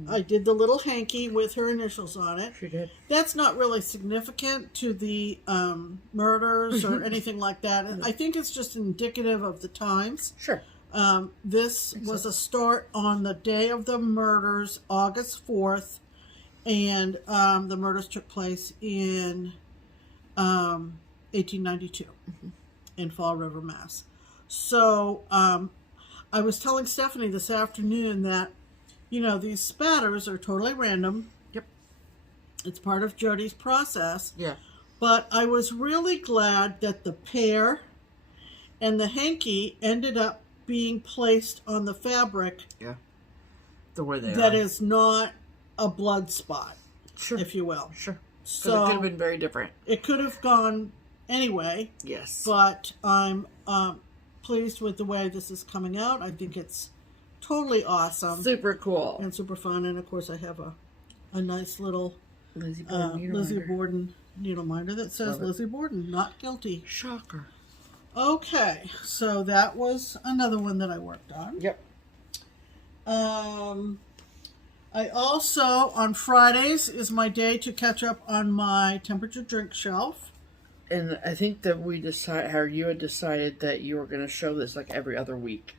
I did the little hanky with her initials on it. She did. That's not really significant to the murders or anything like that. I think it's just indicative of the times. Sure. This was a start on the day of the murders, August 4th, and the murders took place in 1892 in Fall River, Mass. So I was telling Stephanie this afternoon that, you know, these spatters are totally random. Yep. It's part of Jody's process. Yeah. But I was really glad that the pear and the hanky ended up being placed on the fabric. Yeah. The way they are. That is not a blood spot, sure, if you will. Sure. So it could have been very different. It could have gone anyway. Yes. But I'm pleased with the way this is coming out. I think it's totally awesome. Super cool. And super fun. And of course I have a nice little Lizzie Borden needle minder that says Lizzie Borden, not guilty. Shocker. Okay, so that was another one that I worked on. Yep. I also, on Fridays, is my day to catch up on my temperature drink shelf. And I think that you had decided that you were going to show this like every other week.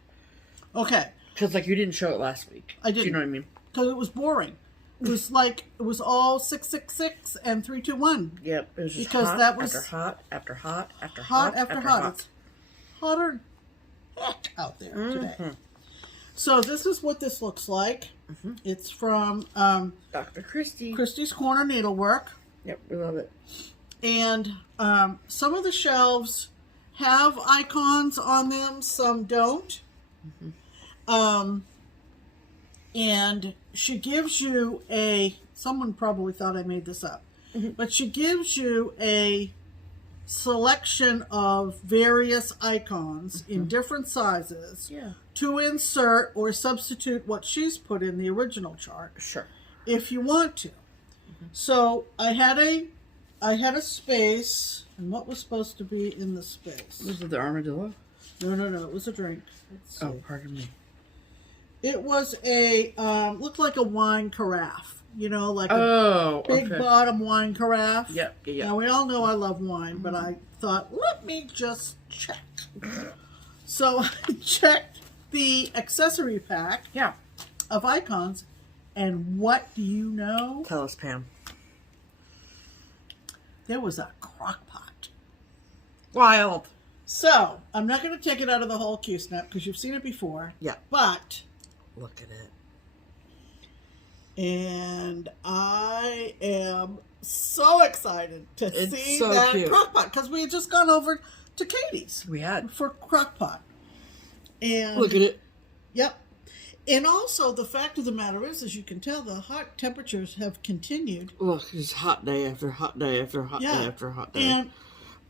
Okay. Because like you didn't show it last week. I didn't. Do you know what I mean? Because it was boring. It was like, it was all 666 and 321. Yep. It was just because hot that was after hot after hot after hot hot after hot. It's hotter heck out there today. So this is what this looks like. It's from Dr. Christie. Christie's Corner Needlework. Yep, we love it. And some of the shelves have icons on them, some don't. And she gives you someone probably thought I made this up, but she gives you a selection of various icons in different sizes to insert or substitute what she's put in the original chart. Sure. If you want to. So I had a space, and what was supposed to be in the space? Was it the armadillo? No, it was a drink. Let's see. Oh, pardon me. It was looked like a wine carafe, like a big bottom wine carafe. Yep. Now, we all know I love wine, but I thought, let me just check. So I checked the accessory pack of icons, and what do you know? Tell us, Pam. There was a crock pot. Wild. So, I'm not going to take it out of the whole Q-snap because you've seen it before. Yeah. But look at it. And I am so excited to see that crock pot because we had just gone over to Katie's. We had. For crock pot. And look at it. Yep. And also, the fact of the matter is, as you can tell, the hot temperatures have continued. Look, it's hot day after hot day after hot day after hot day. And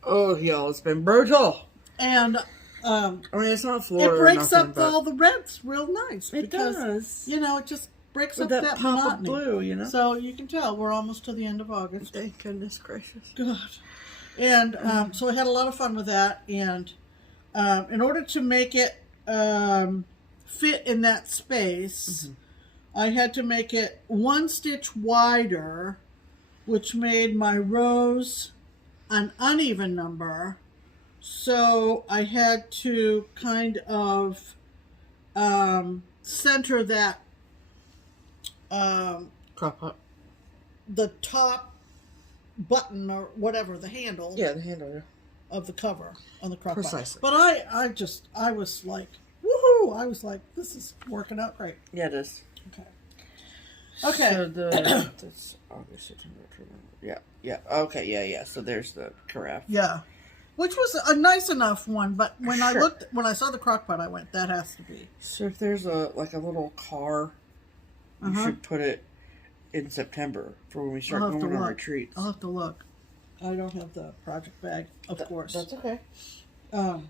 oh, y'all, it's been brutal. And I mean, it's not Florida. It breaks up all the reds real nice. It does. It just breaks with up that pop monotony. Of blue, So you can tell we're almost to the end of August. Thank goodness gracious. God. And so I had a lot of fun with that. And in order to make it fit in that space, I had to make it 1 stitch wider, which made my rows an uneven number. So I had to kind of center that crop up the top button or whatever, the handle. Yeah, the handle of the cover on the crock pot. Precisely. But I was like, woohoo! I was like, this is working out great. Yeah, it is. Okay. So that's August, September, October. Yeah. Okay, yeah. So there's the carafe. Yeah. Which was a nice enough one, but when I saw the crock pot, I went, that has to be. So if there's a little car, you should put it in September for when we start going on retreats. I'll have to look. I don't have the project bag, of course. That's okay.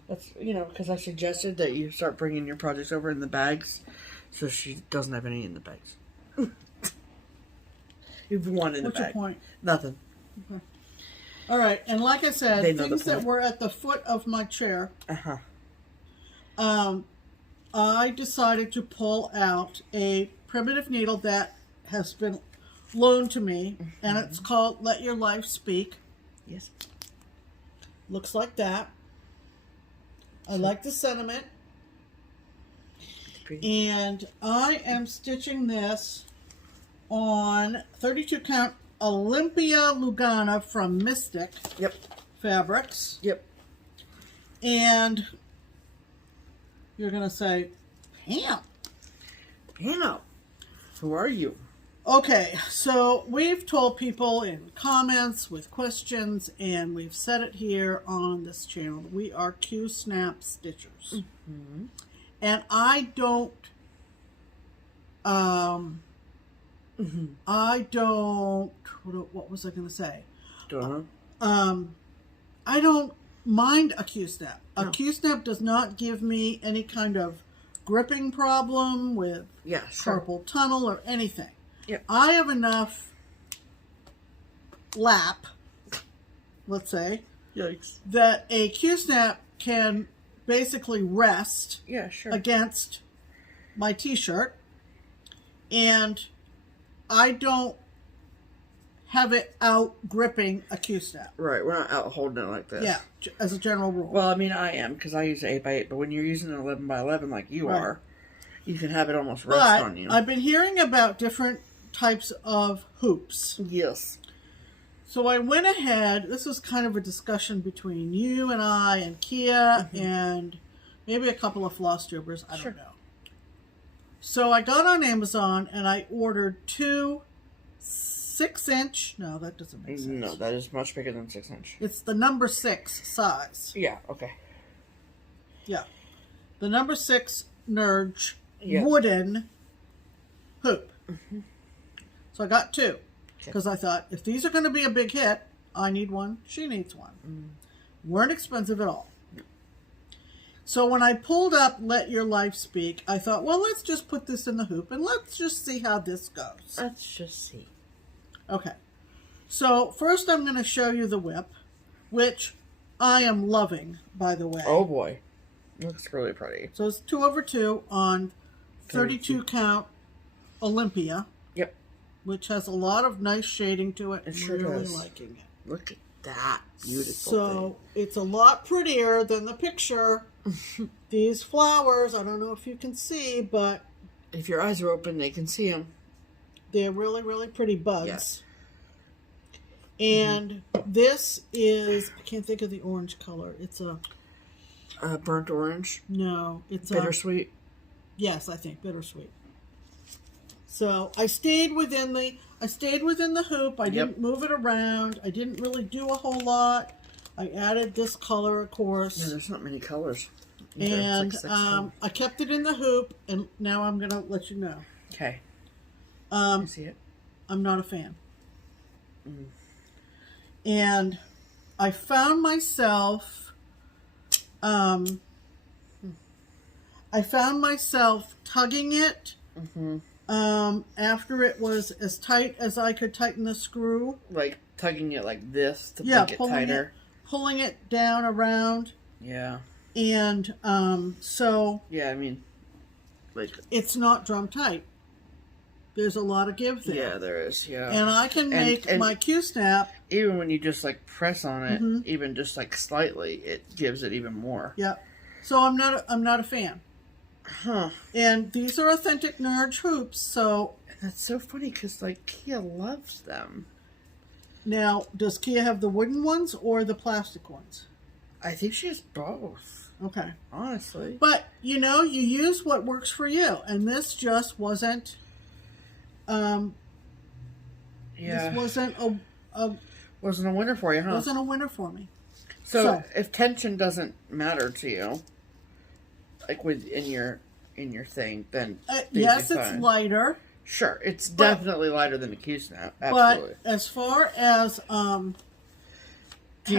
That's, because I suggested that you start bringing your projects over in the bags, so she doesn't have any in the bags. You've one in the bag. What's your point? Nothing. Okay. All right, and like I said, things that were at the foot of my chair. I decided to pull out a primitive needle that has been loaned to me, and it's called Let Your Life Speak. Yes. Looks like that. I like the sentiment. And I am stitching this on 32 count Olympia Lugana from Mystic Fabrics. Yep. And you're going to say, Pam, who are you? Okay, so we've told people in comments with questions, and we've said it here on this channel, that we are Q-snap stitchers. And I don't, what was I going to say? I don't mind a Q-snap. A Q-snap does not give me any kind of gripping problem with carpal tunnel or anything. Yep. I have enough lap, let's say, that a Q-snap can basically rest against my t-shirt, and I don't have it out gripping a Q-snap. Right, we're not out holding it like this. Yeah, as a general rule. Well, I mean, I am, because I use 8x8, but when you're using an 11x11 like you are, you can have it almost rest on you. I've been hearing about different types of hoops. Yes. So I went ahead, this was kind of a discussion between you and I and Kia and maybe a couple of FlossTubers, I don't know. So I got on Amazon and I ordered 2 6-inch, no, that doesn't make sense. No, that is much bigger than 6-inch. It's the number 6 size. Yeah, okay. Yeah. The number 6 Nerge wooden hoop. So I got 2. Because I thought, if these are going to be a big hit, I need one, she needs one. Weren't expensive at all. So when I pulled up Let Your Life Speak, I thought, well, let's just put this in the hoop and let's just see how this goes. Let's just see. Okay. So first I'm going to show you the whip, which I am loving, by the way. Oh boy. Looks really pretty. So it's 2/2 on 32 count Olympia. Yep. Which has a lot of nice shading to it. It sure really does. liking it. Look at that beautiful So it's a lot prettier than the picture. These flowers, I don't know if you can see, but if your eyes are open, they can see them. they're really, really pretty buds. Yes. And this is, I can't think of the orange color. It's a... burnt orange. No, it's bittersweet. Yes, I think bittersweet. So I stayed within the hoop. I didn't move it around. I didn't really do a whole lot. I added this color, of course. Yeah, there's not many colors. And I kept it in the hoop, and now I'm going to let you know. Okay. You see it? I'm not a fan. And I found myself tugging it after it was as tight as I could tighten the screw. Like tugging it like this to make it tighter. Pulling it down around. Yeah. And so... Yeah, I mean... like it's not drum tight. There's a lot of give there. Yeah, there is, yeah. And I can make my Q-snap... even when you just like press on it, even just like slightly, it gives it even more. Yeah. So I'm not a fan. Huh. And these are authentic Nerge hoops, so... That's so funny because like Kia loves them. Now, does Kia have the wooden ones or the plastic ones? I think she has both. Okay. Honestly. But, you know, you use what works for you. And this just wasn't... yeah. This wasn't wasn't a winner for you, huh? Wasn't a winner for me. So if tension doesn't matter to you, like in your thing, then yes, it's lighter. Sure, it's definitely lighter than the Q-snap. Absolutely. But as far as do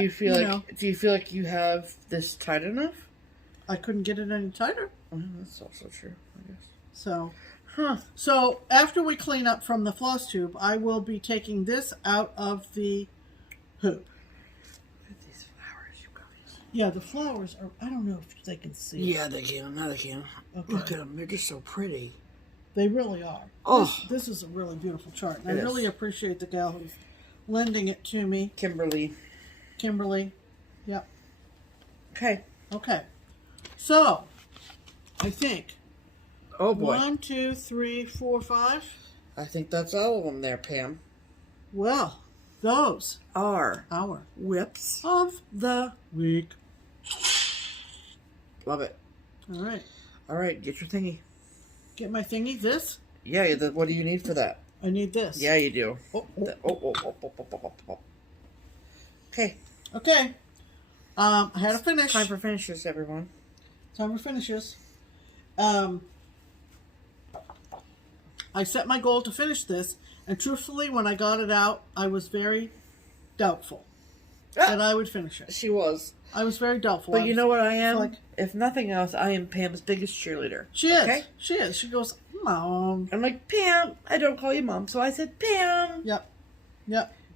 you feel like you have this tight enough? I couldn't get it any tighter. Well, that's also true, I guess. So, So after we clean up from the floss tube, I will be taking this out of the hoop. Look at these flowers, you guys. Yeah, the flowers are, I don't know if they can see. Yeah, they can. Now they can. Okay. Look at them. They're just so pretty. They really are. Oh. This is a really beautiful chart. And I really appreciate the gal who's lending it to me. Kimberly. Yep. Okay. Okay. So, I think. Oh boy. 1, 2, 3, 4, 5. I think that's all of them there, Pam. Well, those are our whips of the week. Love it. All right. All right, get your thingy. Get my thingy. This? Yeah, what do you need for that? I need this. Yeah, you do. Okay. Okay. I had to finish. Time for finishes, everyone. Time for finishes. I set my goal to finish this, and truthfully, when I got it out, I was very doubtful that I would finish it. She was. I was very doubtful. But you know what I am? If nothing else, I am Pam's biggest cheerleader. She is. She is. She goes, Mom. I'm like, Pam, I don't call you Mom, so I said, Pam. Yep.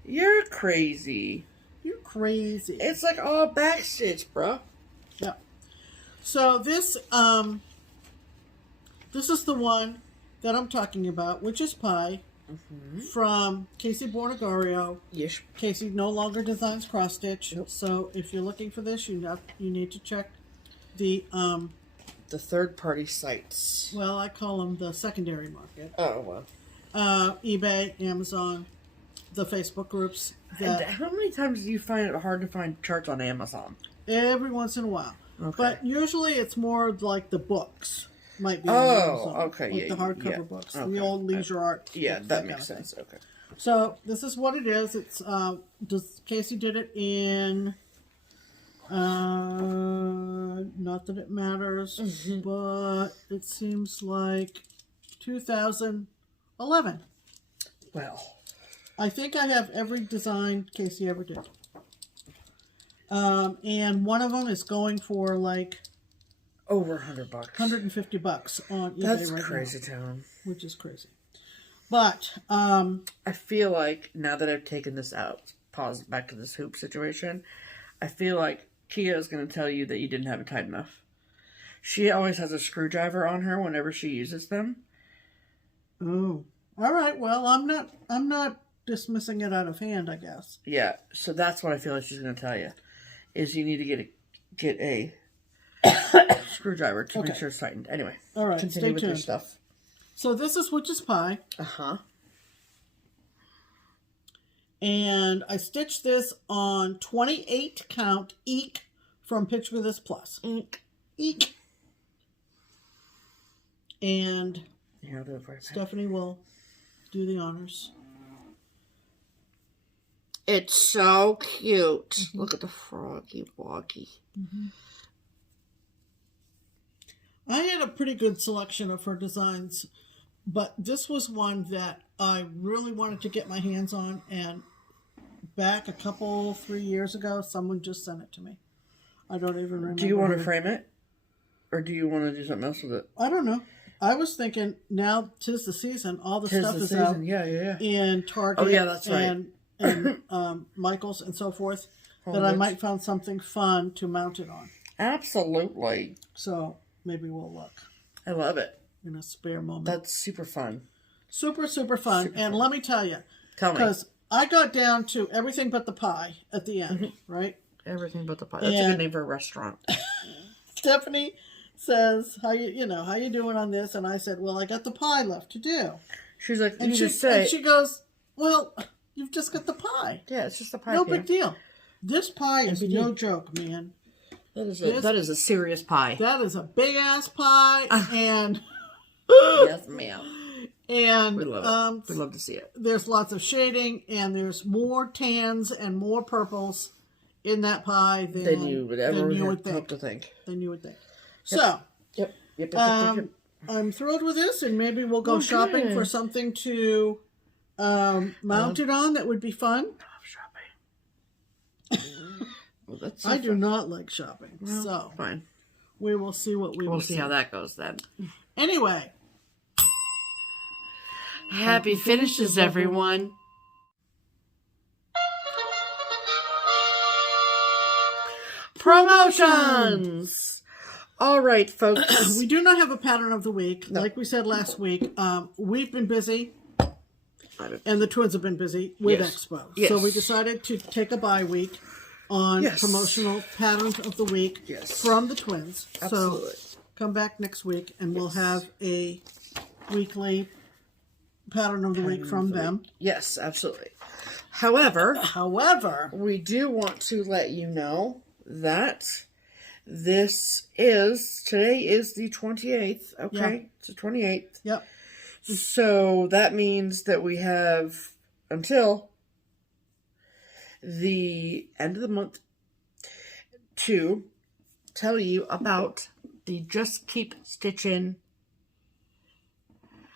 You're crazy. You're crazy. It's like all backstitch, bro. Yep. So this is the one that I'm talking about, which is Pie, from Casey Bornegario. Yes. Casey no longer designs cross stitch, so if you're looking for this, you need to check the third party sites. Well, I call them the secondary market. Oh well. eBay, Amazon, the Facebook groups. And how many times do you find it hard to find charts on Amazon? Every once in a while. Okay. But usually it's more like the books might be on Amazon. Okay. Like the hardcover books. Okay. The old leisure art. Yeah, books, that makes sense. Okay. So this is what it is. It's Casey did it in not that it matters, but it seems like 2011. Well, I think I have every design Casey ever did. And one of them is going for like over $100. $150 on eBay That's right crazy now, town. which is crazy. But I feel like now that I've taken this out, pause back to this hoop situation, I feel like Kia is going to tell you that you didn't have it tight enough. She always has a screwdriver on her whenever she uses them. oh, all right. Well, I'm not dismissing it out of hand, I guess. Yeah, so that's what I feel like she's going to tell you, is you need to get a screwdriver to make sure it's tightened. Anyway, all right. continue Stay with tuned. your stuff. So this is Witch's Pie. And I stitched this on 28 count Eek from Picture This Plus. Eek. And Here, I'll do it for you. Stephanie will do the honors. It's so cute. Look at the froggy woggy. I had a pretty good selection of her designs, but this was one that I really wanted to get my hands on, and back 3 years ago, someone just sent it to me. I don't even remember. Do you want to frame it? Or do you want to do something else with it? I don't know. I was thinking, now 'tis the season, all the stuff is out Yeah. in Target. Oh, yeah, that's right. And Michael's and so forth, that I might find something fun to mount it on. Absolutely. So maybe we'll look I love it. in a spare moment. That's super fun. Super fun. And let me tell you, Tell me. because I got down to everything but the pie at the end, right? Everything but the pie. That's a good name for a restaurant. Stephanie says, how you doing on this? And I said, well, I got the pie left to do. She's like, And she goes, well, you've just got the pie. yeah, it's just a pie. No big deal. This pie is no joke, man. That is a serious pie. That is a big ass pie, and Yes, ma'am. and We love it. We love to see it. there's lots of shading, and there's more tans and more purples in that pie Than you would ever hope think. to think. Than you would think. So, Yep. I'm thrilled with this, and maybe we'll go shopping good. for something to mount it on that would be fun. I love shopping. Well, that's I do not like shopping, Well, so fine. we will see what we will We'll see how that goes then. Anyway, Happy finishes, everyone. Promotions! All right, folks. we do not have a pattern of the week. Like we said last week, we've been busy, and the twins have been busy with Expo. Yes. So we decided to take a bye week on promotional patterns of the week from the twins. Absolutely. So come back next week, and we'll have a weekly pattern of the week from them. Yes, absolutely. However, we do want to let you know that today is the 28th. Okay. Yep. It's the 28th. Yep. So that means that we have until the end of the month to tell you about the Just Keep Stitchin'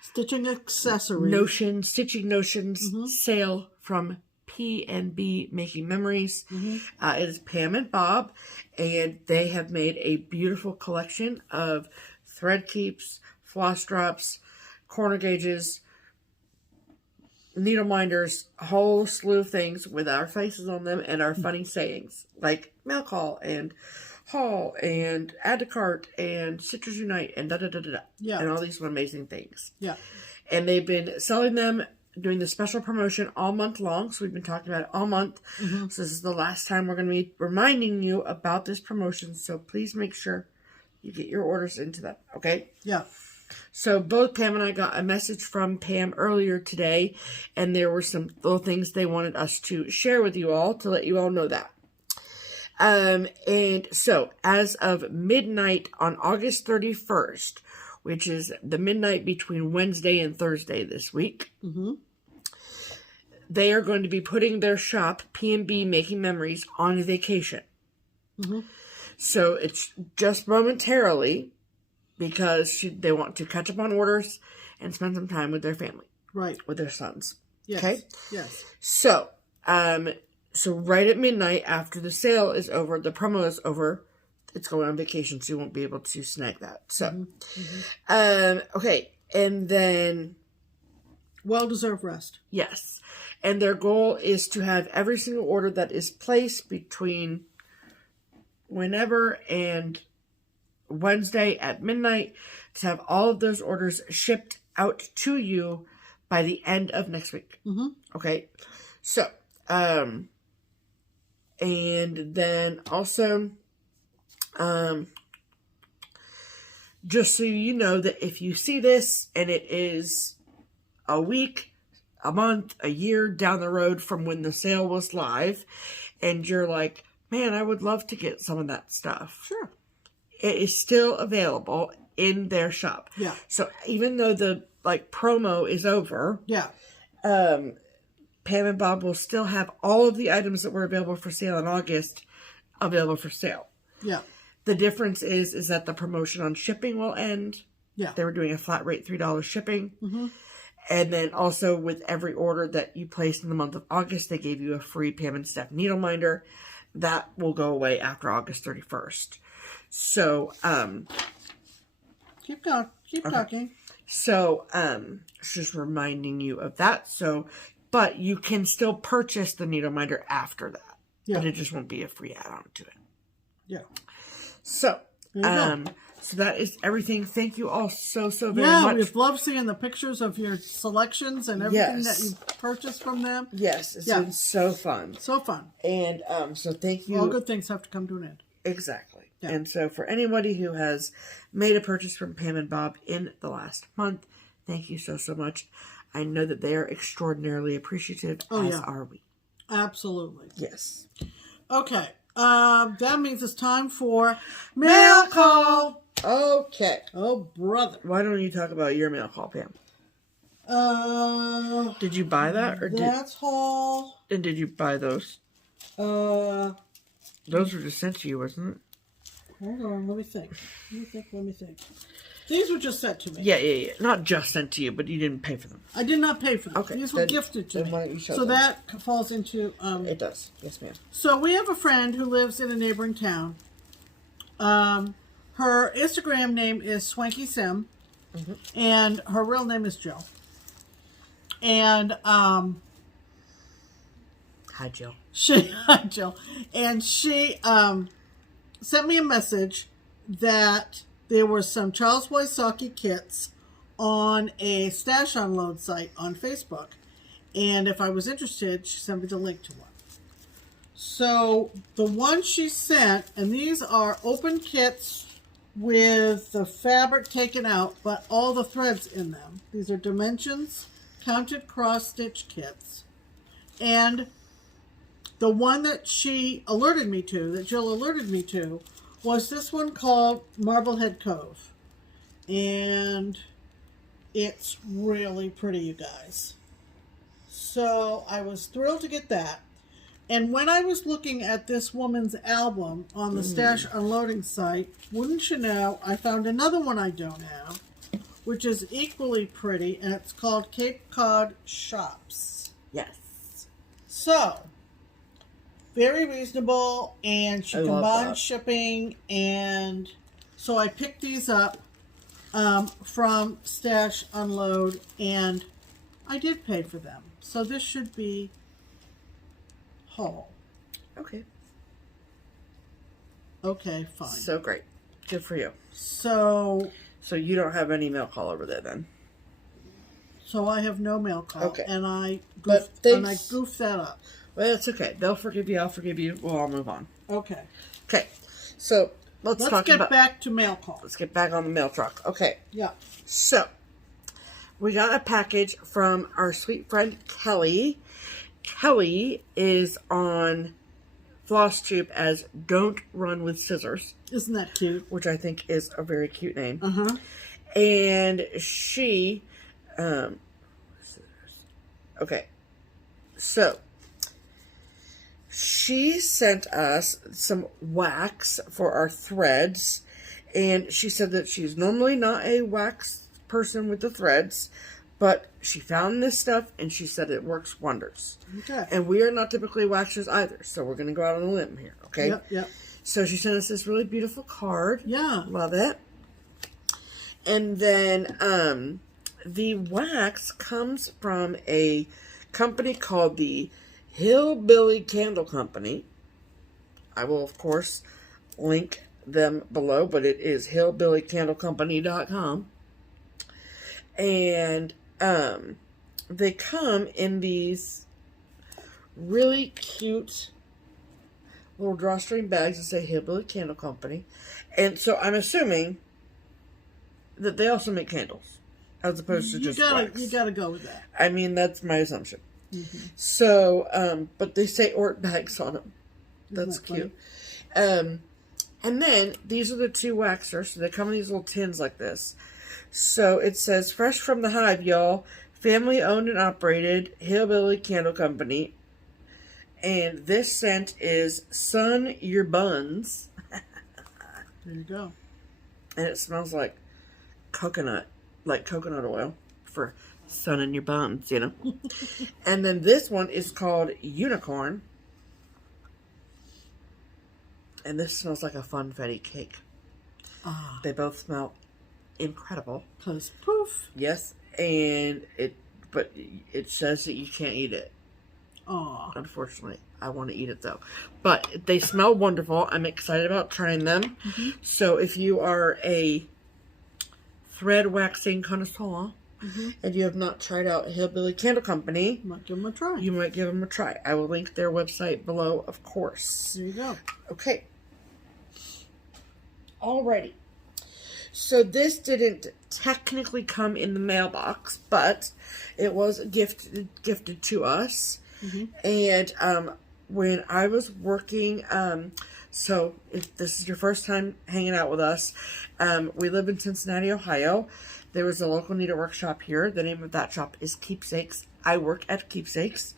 stitching accessories. Stitching Notions sale from P&B Making Memories. It is Pam and Bob, and they have made a beautiful collection of thread keeps, floss drops, corner gauges, needle minders, a whole slew of things with our faces on them and our funny sayings like mail call and haul and add to cart and citrus unite and and all these amazing things. And they've been selling them, doing the special promotion all month long. So we've been talking about it all month. So this is the last time we're going to be reminding you about this promotion. So please make sure you get your orders into them. Okay? So both Pam and I got a message from Pam earlier today, and there were some little things they wanted us to share with you all to let you all know that. And so as of midnight on August 31st, which is the midnight between Wednesday and Thursday this week, they are going to be putting their shop, P&B Making Memories, on vacation. So it's just momentarily because they want to catch up on orders and spend some time with their family. Right. With their sons. Yes. Okay? Yes. So, so right at midnight after the sale is over, the promo is over, it's going on vacation, so you won't be able to snag that. So, okay. And then... Well-deserved rest. Yes. And their goal is to have every single order that is placed between whenever and Wednesday at midnight, to have all of those orders shipped out to you by the end of next week. Okay. So, and then also, just so you know that if you see this and it is a week, a month, a year down the road from when the sale was live, and you're like, man, I would love to get some of that stuff. Sure. It is still available in their shop. Yeah. So even though the promo is over, yeah, Pam and Bob will still have all of the items that were available for sale in August available for sale. Yeah. The difference is that the promotion on shipping will end. Yeah. They were doing a flat rate $3 shipping. And then also with every order that you placed in the month of August, they gave you a free Pam and Steph needle minder. That will go away after August 31st. So, keep talking. So, just reminding you of that. So, but you can still purchase the needle minder after that. Yeah. But it just won't be a free add-on to it. Yeah. So, so that is everything. Thank you all so very much. Yeah, we've loved seeing the pictures of your selections and everything that you purchased from them. Yes, it's been so fun. So fun. And so thank you. All good things have to come to an end. Exactly. Yeah. And so for anybody who has made a purchase from Pam and Bob in the last month, thank you so much. I know that they are extraordinarily appreciative, as are we. Absolutely. Yes. Okay. That means it's time for mail call. Okay. Oh, brother. Why don't you talk about your mail call, Pam? Did you buy that? That's haul. And did you buy those? Those were just sent to you, wasn't it? Hold on, let me think. These were just sent to me. Yeah. Not just sent to you, but you didn't pay for them. I did not pay for them. Okay. These were gifted to me. Why don't you show so them? that falls into... it does. Yes, ma'am. So we have a friend who lives in a neighboring town. Her Instagram name is Swanky Sim. And her real name is Jill. And... Hi, Jill. Hi, Jill. And she sent me a message that there were some Charles Wysocki kits on a stash unload site on Facebook. And if I was interested, she sent me the link to one. So the one she sent, and these are open kits with the fabric taken out, but all the threads in them. These are Dimensions counted cross-stitch kits. And the one that she alerted me to, that Jill alerted me to, was this one called Marblehead Cove. And it's really pretty, you guys. So I was thrilled to get that. And when I was looking at this woman's album on the Stash Unloading site, wouldn't you know, I found another one I don't have, which is equally pretty, and it's called Cape Cod Shops. Yes. So, very reasonable, and she combined shipping, and so I picked these up from Stash Unload, and I did pay for them. So this should be whole. Okay. Okay, fine. So great. Good for you. So you don't have any mail call over there then? So I have no mail call. Okay. And I goofed that up. Well, that's okay. They'll forgive you. I'll forgive you. We'll all move on. Okay. Okay. So let's get back to mail call. Let's get back on the mail truck. Okay. Yeah. So, we got a package from our sweet friend Kelly. Kelly is on FlossTube as Don't Run with Scissors. Isn't that cute? Which I think is a very cute name. Uh-huh. And she, okay, so she sent us some wax for our threads, and she said that she's normally not a wax person with the threads, but she found this stuff, and she said it works wonders. Okay. And we are not typically waxers either, so we're going to go out on a limb here, okay? Yep, yep. So she sent us this really beautiful card. Yeah. Love it. And then the wax comes from a company called the Hillbilly Candle Company. I will, of course, link them below, but it is hillbillycandlecompany.com. And they come in these really cute little drawstring bags that say Hillbilly Candle Company. And so I'm assuming that they also make candles as opposed to just wax. You gotta go with that. I mean, that's my assumption. Mm-hmm. So, but they say Ort bags on them. That's cute. And then these are the two waxers. So they come in these little tins like this. So it says, fresh from the hive, y'all. Family owned and operated Hillbilly Candle Company. And this scent is Sun Your Buns. There you go. And it smells like coconut oil for sun in your buns, you know. And then this one is called Unicorn. And this smells like a funfetti cake. Ah. They both smell incredible. Cause poof. Yes, and it says that you can't eat it. Oh. Unfortunately, I want to eat it though. But they smell wonderful. I'm excited about trying them. Mm-hmm. So if you are a thread waxing connoisseur and you have not tried out Hillbilly Candle Company, You might give them a try. you might give them a try. I will link their website below, of course. There you go. Okay. Alrighty. So this didn't technically come in the mailbox, but it was gifted to us. Mm-hmm. And when I was working, so if this is your first time hanging out with us, we live in Cincinnati, Ohio. There was a local needlework shop here. The name of that shop is Keepsakes. I work at Keepsakes,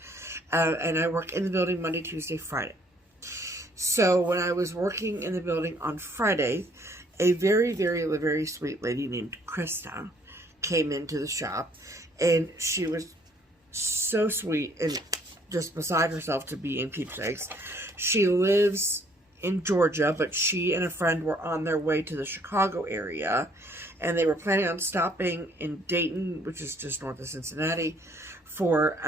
and I work in the building Monday, Tuesday, Friday. So when I was working in the building on Friday, a very, very, very sweet lady named Krista came into the shop, and she was so sweet and just beside herself to be in Keepsakes. She lives in Georgia, but she and a friend were on their way to the Chicago area, and they were planning on stopping in Dayton, which is just north of Cincinnati, for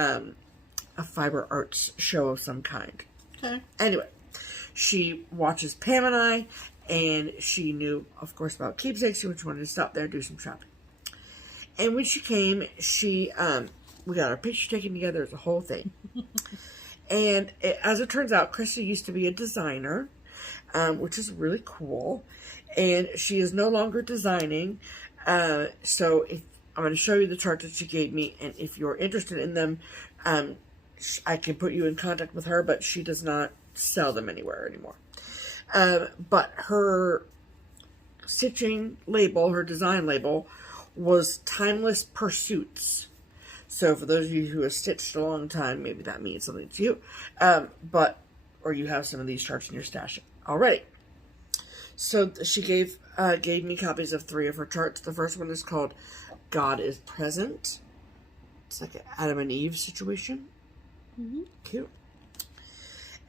a fiber arts show of some kind. Okay. Anyway, she watches Pam and I, and she knew, of course, about Keepsakes, which wanted to stop there and do some shopping. And when she came, we got our picture taken together as a whole thing. And as it turns out, Krista used to be a designer, which is really cool. And she is no longer designing. So I'm going to show you the chart that she gave me. And if you're interested in them, I can put you in contact with her, but she does not sell them anywhere anymore. But her stitching label, her design label, was Timeless Pursuits. So for those of you who have stitched a long time, maybe that means something to you. Or you have some of these charts in your stash already. So she gave me copies of 3 of her charts. The first one is called God is Present. It's like an Adam and Eve situation. Mm-hmm. Cute.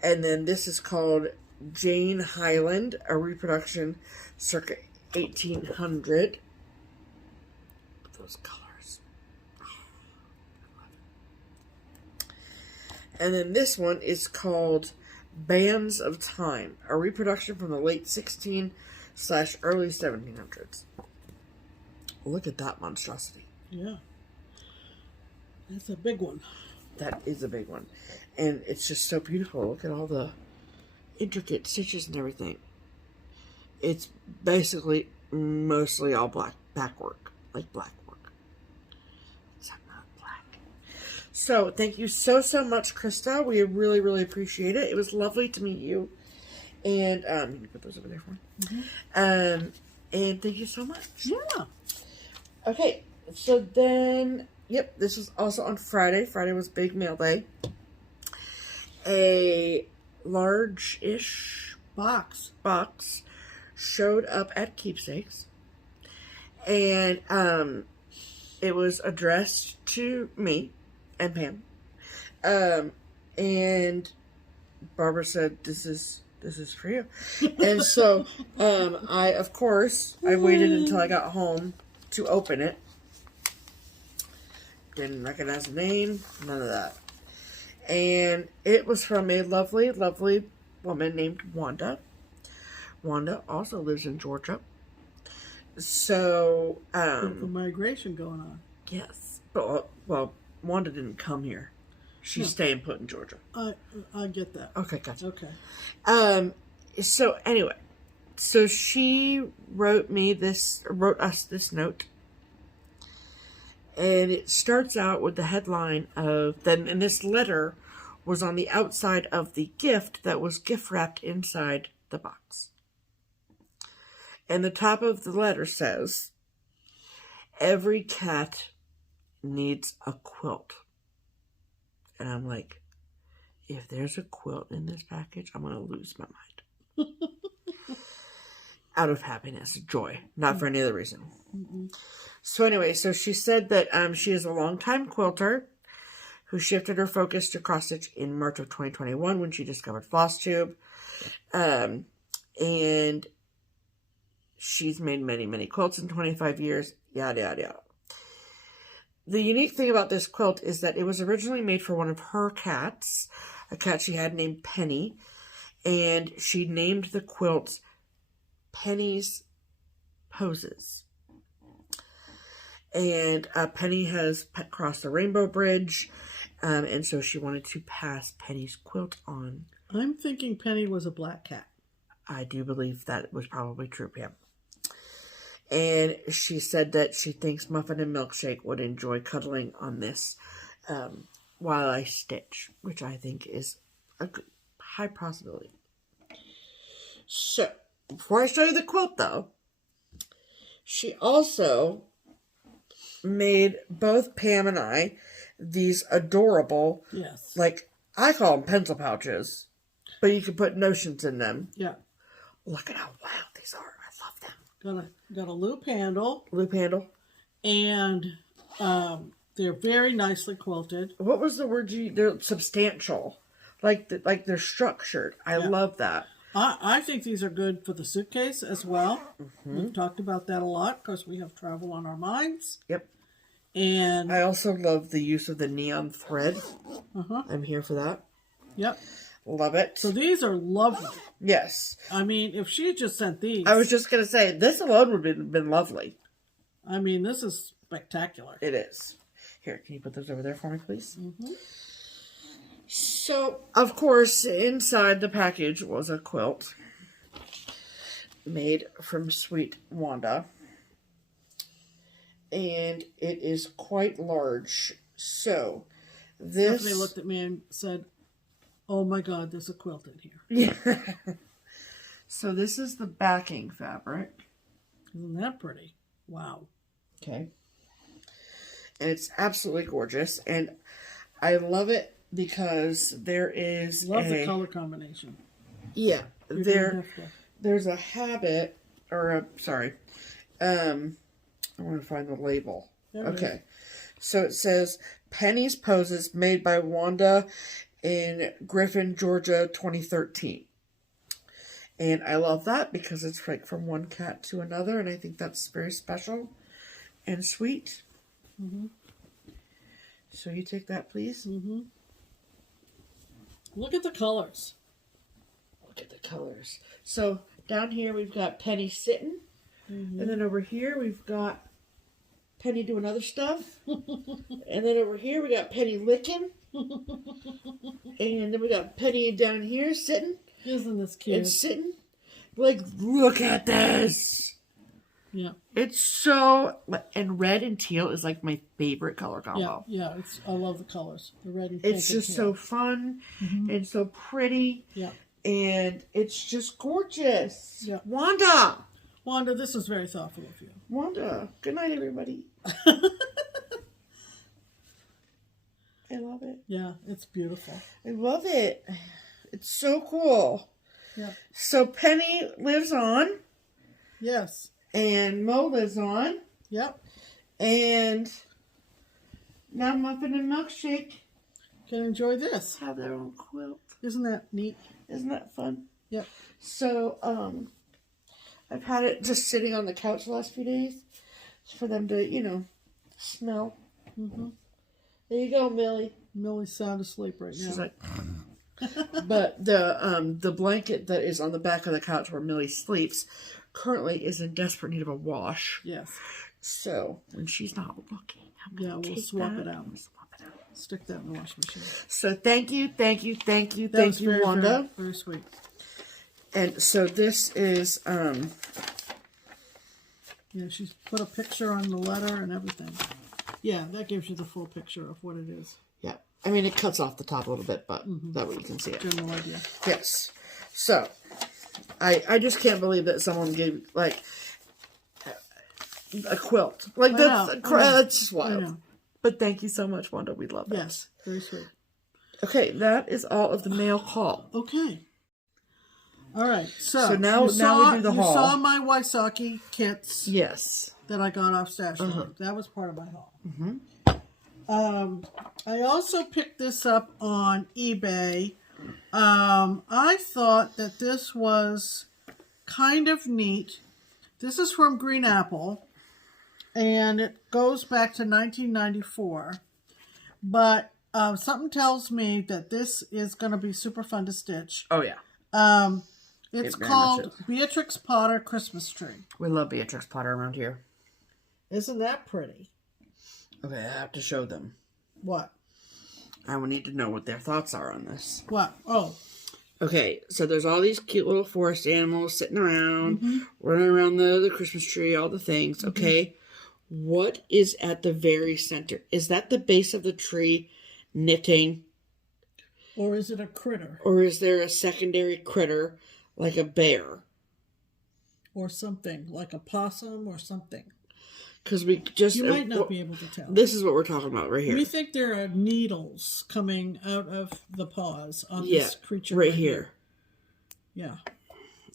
And then this is called Jane Highland, a reproduction circa 1800. Those colors. And then this one is called Bands of Time, a reproduction from the late 16/early 1700s. Look at that monstrosity. Yeah. That's a big one. That is a big one. And it's just so beautiful. Look at all the intricate stitches and everything. it's basically mostly all black backwork, like black work. It's not black. So thank you so much, Krista. We really, really appreciate it. It was lovely to meet you. And you can put those over there for me. And thank you so much. Yeah. Okay, so then, yep, this was also on Friday. Friday was Big Mail Day. A large-ish box showed up at Keepsakes. And it was addressed to me and Pam. And Barbara said, this is for you. And so I waited until I got home to open it. Didn't recognize the name, none of that. And it was from a lovely, lovely woman named Wanda. Wanda also lives in Georgia. So, with the migration going on. Yes. But, well, Wanda didn't come here. She's staying put in Georgia. I get that. Okay, gotcha. Okay. So anyway, so she wrote us this note. And it starts out with the headline of, and this letter was on the outside of the gift that was gift wrapped inside the box. And the top of the letter says, every cat needs a quilt. And I'm like, if there's a quilt in this package, I'm going to lose my mind. Out of happiness, joy, not for any other reason. Mm-hmm. So anyway, so she said that she is a longtime quilter who shifted her focus to cross stitch in March of 2021 when she discovered FlossTube. And she's made many, many quilts in 25 years, yada, yada, yada. The unique thing about this quilt is that it was originally made for one of her cats, a cat she had named Penny, and she named the quilt Penny's Poses. And Penny has crossed the Rainbow Bridge, and so she wanted to pass Penny's quilt on. I'm thinking Penny was a black cat. I do believe that was probably true, Pam. And she said that she thinks Muffin and Milkshake would enjoy cuddling on this while I stitch, which I think is a good, high possibility. So, before I show you the quilt, though, she also made both Pam and I these adorable, like, I call them pencil pouches, but you can put notions in them. Yeah. Look at how wild these are. I love them. Got a loop handle. Loop handle. And they're very nicely quilted. What was the word they're substantial. Like they're structured. I love that. I think these are good for the suitcase as well. Mm-hmm. We've talked about that a lot because we have travel on our minds. Yep. And I also love the use of the neon thread. I'm here for that. Yep. Love it. So these are lovely. Yes. I mean, if she had just sent these. I was just going to say, this alone would have been lovely. I mean, this is spectacular. It is. Here, can you put those over there for me, please? Mm-hmm. So, of course, inside the package was a quilt made from Sweet Wanda. And it is quite large. So, this... Stephanie looked at me and said, oh my God, there's a quilt in here. Yeah. So, this is the backing fabric. Isn't that pretty? Wow. Okay. And it's absolutely gorgeous. And I love it because there is the color combination. Yeah. There's a habit, or sorry. I want to find the label. Okay. So it says, Penny's Poses made by Wanda in Griffin, Georgia, 2013. And I love that because it's like from one cat to another. And I think that's very special and sweet. Mm-hmm. So you take that, please. Mm-hmm. Look at the colors. Look at the colors. So down here we've got Penny sitting. Mm-hmm. And then over here we've got Penny doing other stuff. And then over here we got Penny licking. And then we got Penny down here sitting. Isn't this cute? And sitting. Like, look at this. Yeah. It's so, and red and teal is like my favorite color Yeah, combo. yeah. I love the colors. The red and pink. It's just so fun and so pretty. Yeah. And it's just gorgeous. Yeah. Wanda, this is very thoughtful of you. Wanda, good night, everybody. I love it. Yeah, it's beautiful. I love it. It's so cool. Yeah. So Penny lives on. Yes. And Mo lives on. Yep. And now Muffin and Milkshake can enjoy this. Have their own quilt. Isn't that neat? Isn't that fun? Yep. So, I've had it just sitting on the couch the last few days for them to, you know, smell. Mm-hmm. There you go, Millie. Millie's sound asleep right now. She's like, but the blanket that is on the back of the couch where Millie sleeps currently is in desperate need of a wash. Yes. So when she's not looking, we'll swap it out. Stick that in the washing machine. So thank you, Very, Wanda. very sweet. And so this is yeah, she's put a picture on the letter and everything. Yeah, that gives you the full picture of what it is. Yeah. I mean, it cuts off the top a little bit, but that way you can see it. General idea. Yes. So, I just can't believe that someone gave, like, a quilt. Like, that's just wild. But thank you so much, Wanda. We love it. Yes. Very sweet. Okay, that is all of the mail haul. Okay. All right. So now we do the haul. You saw my Wysocki kits. Yes. That I got off Stash. That was part of my haul. I also picked this up on eBay. I thought that this was kind of neat. This is from Green Apple, and it goes back to 1994. But something tells me that this is going to be super fun to stitch. Oh, yeah. It's called Beatrix Potter Christmas Tree. We love Beatrix Potter around here. Isn't that pretty? Okay, I have to show them. What? I would need to know what their thoughts are on this. What? Oh. Okay, so there's all these cute little forest animals sitting around, running around the Christmas tree, all the things. Okay, what is at the very center? Is that the base of the tree knitting? Or is it a critter? Or is there a secondary critter like a bear? Or something, like a possum or something. Because we just... You might not be able to tell. This is what we're talking about right here. We think there are needles coming out of the paws on this creature. Right here. Yeah.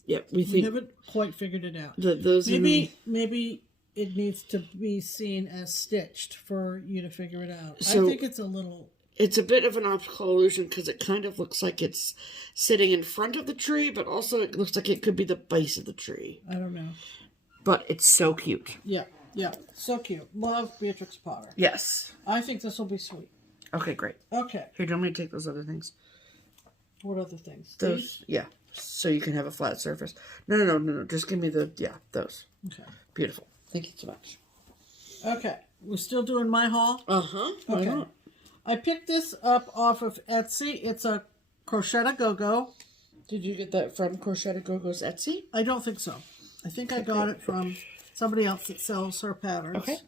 Yep, we haven't quite figured it out. Maybe it needs to be seen as stitched for you to figure it out. So, I think it's a little... It's a bit of an optical illusion because it kind of looks like it's sitting in front of the tree, but also it looks like it could be the base of the tree. I don't know. But it's so cute. Yeah, yeah. So cute. Love Beatrix Potter. Yes. I think this will be sweet. Okay, great. Okay. Here, do you want me to take those other things? What other things? Those? These? Yeah. So you can have a flat surface. No. Just give me those. Okay. Beautiful. Thank you so much. Okay. We're still doing my haul? Uh-huh. Okay. I picked this up off of Etsy. It's a Crochet-A-Go-Go. Did you get that from Crochet-A-Go-Go's Etsy? I don't think so. I think I got it from somebody else that sells her patterns. Okay.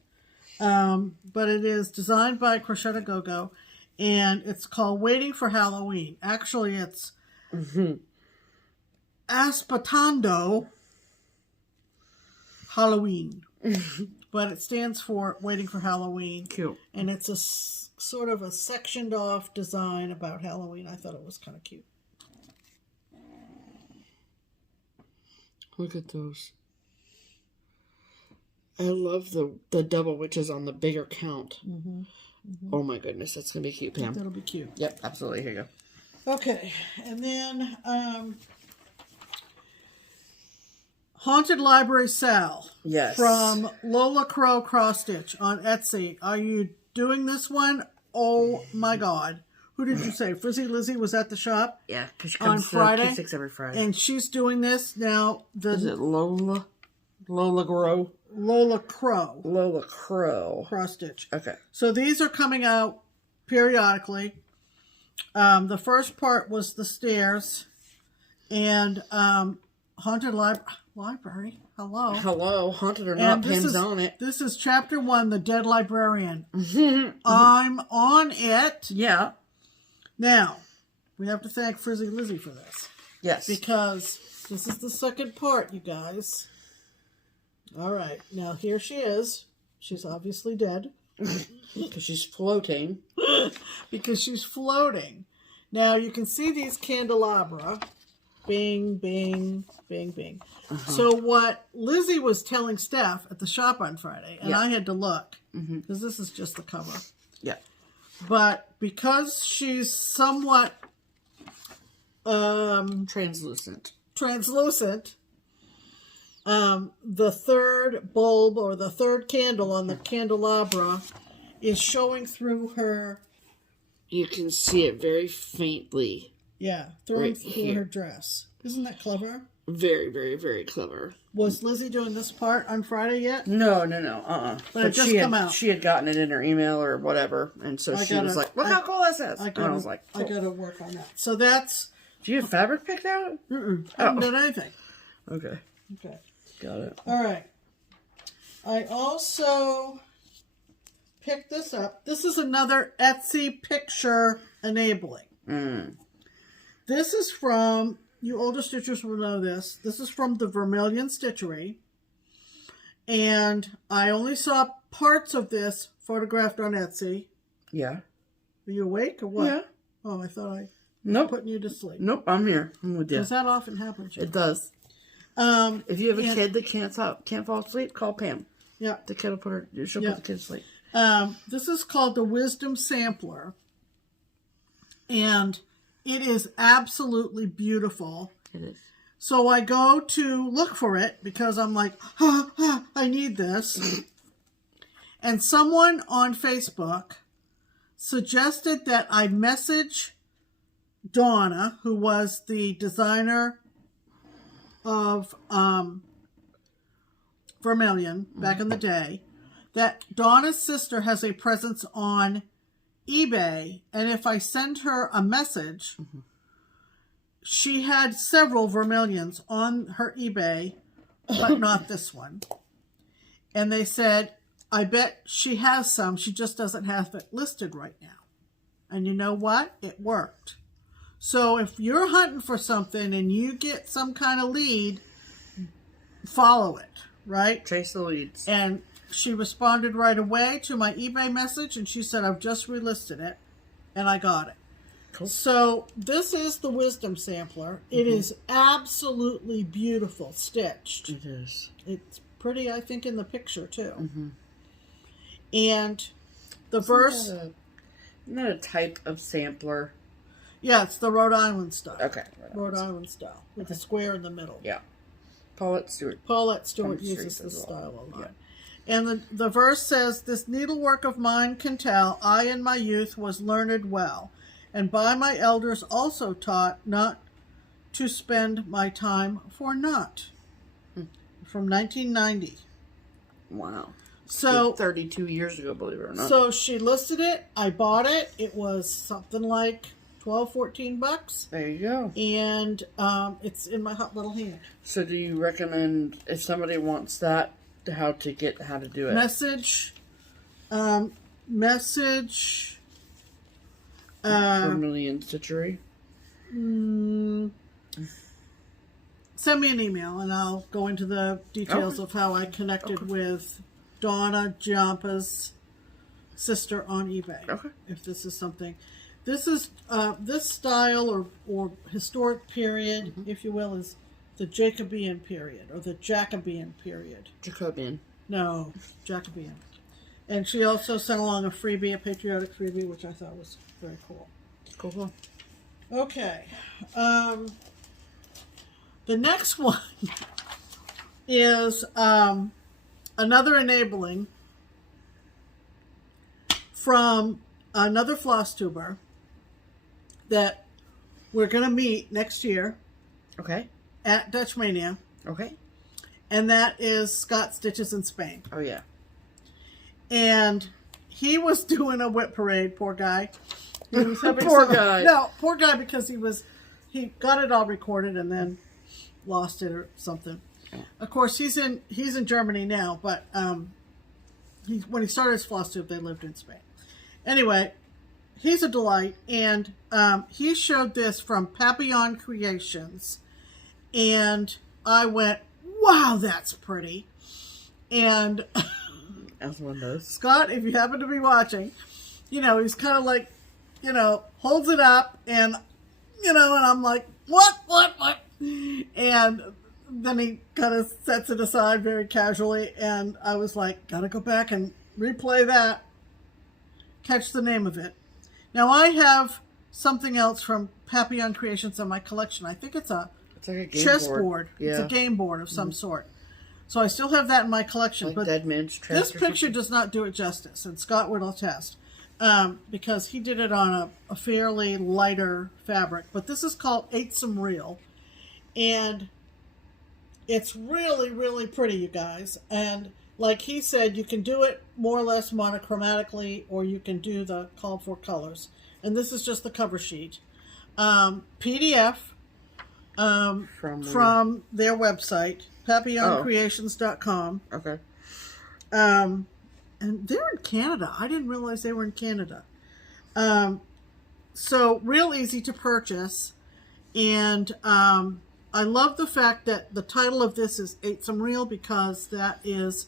But it is designed by Crochet-A-Go-Go, and it's called Waiting for Halloween. Actually, it's Aspettando Halloween. But it stands for Waiting for Halloween. Cute. And it's a sort of a sectioned off design about Halloween. I thought it was kind of cute. Look at those. I love the double witches on the bigger count. Oh my goodness, that's going to be cute, Pam. That'll be cute. Yep, absolutely. Here you go. Okay, and then Haunted Library Sal. Yes. From Lola Crow Cross Stitch on Etsy. Are you doing this one? Oh my God. Who did you say? Frizzy Lizzie was at the shop? Yeah, because she comes on Friday. Keepsakes every Friday. And she's doing this now. Is it Lola? Lola Crow? Lola Crow. Lola Crow. Cross Stitch. Okay. So these are coming out periodically. The first part was the stairs. And Haunted Library. Hello. Hello, haunted or not, Pam's on it. This is chapter 1, The Dead Librarian. I'm on it. Yeah. Now, we have to thank Frizzy Lizzy for this. Yes. Because this is the second part, you guys. All right. Now, here she is. She's obviously dead. Because she's floating. Because she's floating. Now, you can see these candelabra. Bing, bing, bing, bing. So what Lizzie was telling Steph at the shop on Friday, and I had to look, because this is just the cover. Yeah. But because she's somewhat translucent, the third bulb or the third candle on the candelabra is showing through her. You can see it very faintly. Yeah, through her dress. Isn't that clever? Very, very, very clever. Was Lizzie doing this part on Friday yet? No. But it just come out. She had gotten it in her email or whatever, and so she was like, "Look how cool this is!" I was like, cool. "I gotta work on that." So that's. Do you have fabric picked out? I haven't done anything. Okay. Got it. All right. I also picked this up. This is another Etsy picture enabling. This is from, you older stitchers will know this. This is from the Vermilion Stitchery. And I only saw parts of this photographed on Etsy. Yeah. Are you awake or what? Yeah. Oh, I thought I was putting you to sleep. Nope, I'm here. I'm with you. Because that often happens. It does. If you have a kid that can't fall asleep, call Pam. Yeah. The kid will she'll put the kid to sleep. This is called the Wisdom Sampler. And it is absolutely beautiful. It is. So I go to look for it because I'm like, I need this. And someone on Facebook suggested that I message Donna, who was the designer of Vermilion back in the day, that Donna's sister has a presence on eBay, and if I send her a message, she had several Vermilions on her eBay, but not this one. And they said, I bet she has some, she just doesn't have it listed right now. And you know what? It worked. So if you're hunting for something and you get some kind of lead, follow it, right? Trace the leads. And she responded right away to my eBay message, and she said, I've just relisted it, and I got it. Cool. So this is the Wisdom Sampler. It is absolutely beautiful stitched. It is. It's pretty, I think, in the picture, too. And the verse... Not a type of sampler. Yeah, it's the Rhode Island style. Okay. Rhode Island style, with a square in the middle. Yeah. Paulette Stewart uses this style a lot. Yeah. And the verse says, this needlework of mine can tell, I in my youth was learned well, and by my elders also taught not to spend my time for naught. From 1990. Wow. So 32 years ago, believe it or not. So she listed it. I bought it. It was something like $12-14. There you go. And it's in my hot little hand. So do you recommend, if somebody wants that, how to do it? Message Vermilion Stitchery. Send me an email and I'll go into the details of how I connected with Donna Giampa's sister on eBay. Okay. If this is something. This is this style or historic period, if you will, is the Jacobean period or the Jacobean period. Jacobean. No, Jacobean. And she also sent along a freebie, a patriotic freebie, which I thought was very cool. Cool. Okay. The next one is another enabling from another FlossTuber that we're going to meet next year. Okay. At Dutch Mania. Okay. And that is Scott Stitches in Spain. Oh, yeah. And he was doing a whip parade, poor guy. He was having Poor guy. No, poor guy because he got it all recorded and then lost it or something. Of course, he's in Germany now, but when he started his FlossTube, they lived in Spain. Anyway, he's a delight, and he showed this from Papillon Creations, and I went, wow, that's pretty. And as one does. Scott, if you happen to be watching, you know, he's kind of like, you know, holds it up, and, you know, and I'm like, what? And then he kind of sets it aside very casually, and I was like, gotta go back and replay that, catch the name of it. Now, I have something else from Papillon Creations in my collection. I think it's like a chessboard. Yeah. It's a game board of some sort. So I still have that in my collection. Like but Dead Man's Trap. This picture does not do it justice, and Scott will attest, because he did it on a fairly lighter fabric. But this is called Some Real, and it's really, really pretty, you guys. And like he said, you can do it more or less monochromatically, or you can do the called for colors. And this is just the cover sheet. PDF from their website, papilloncreations.com. Okay. And they're in Canada. I didn't realize they were in Canada. So real easy to purchase. And I love the fact that the title of this is Some Real, because that is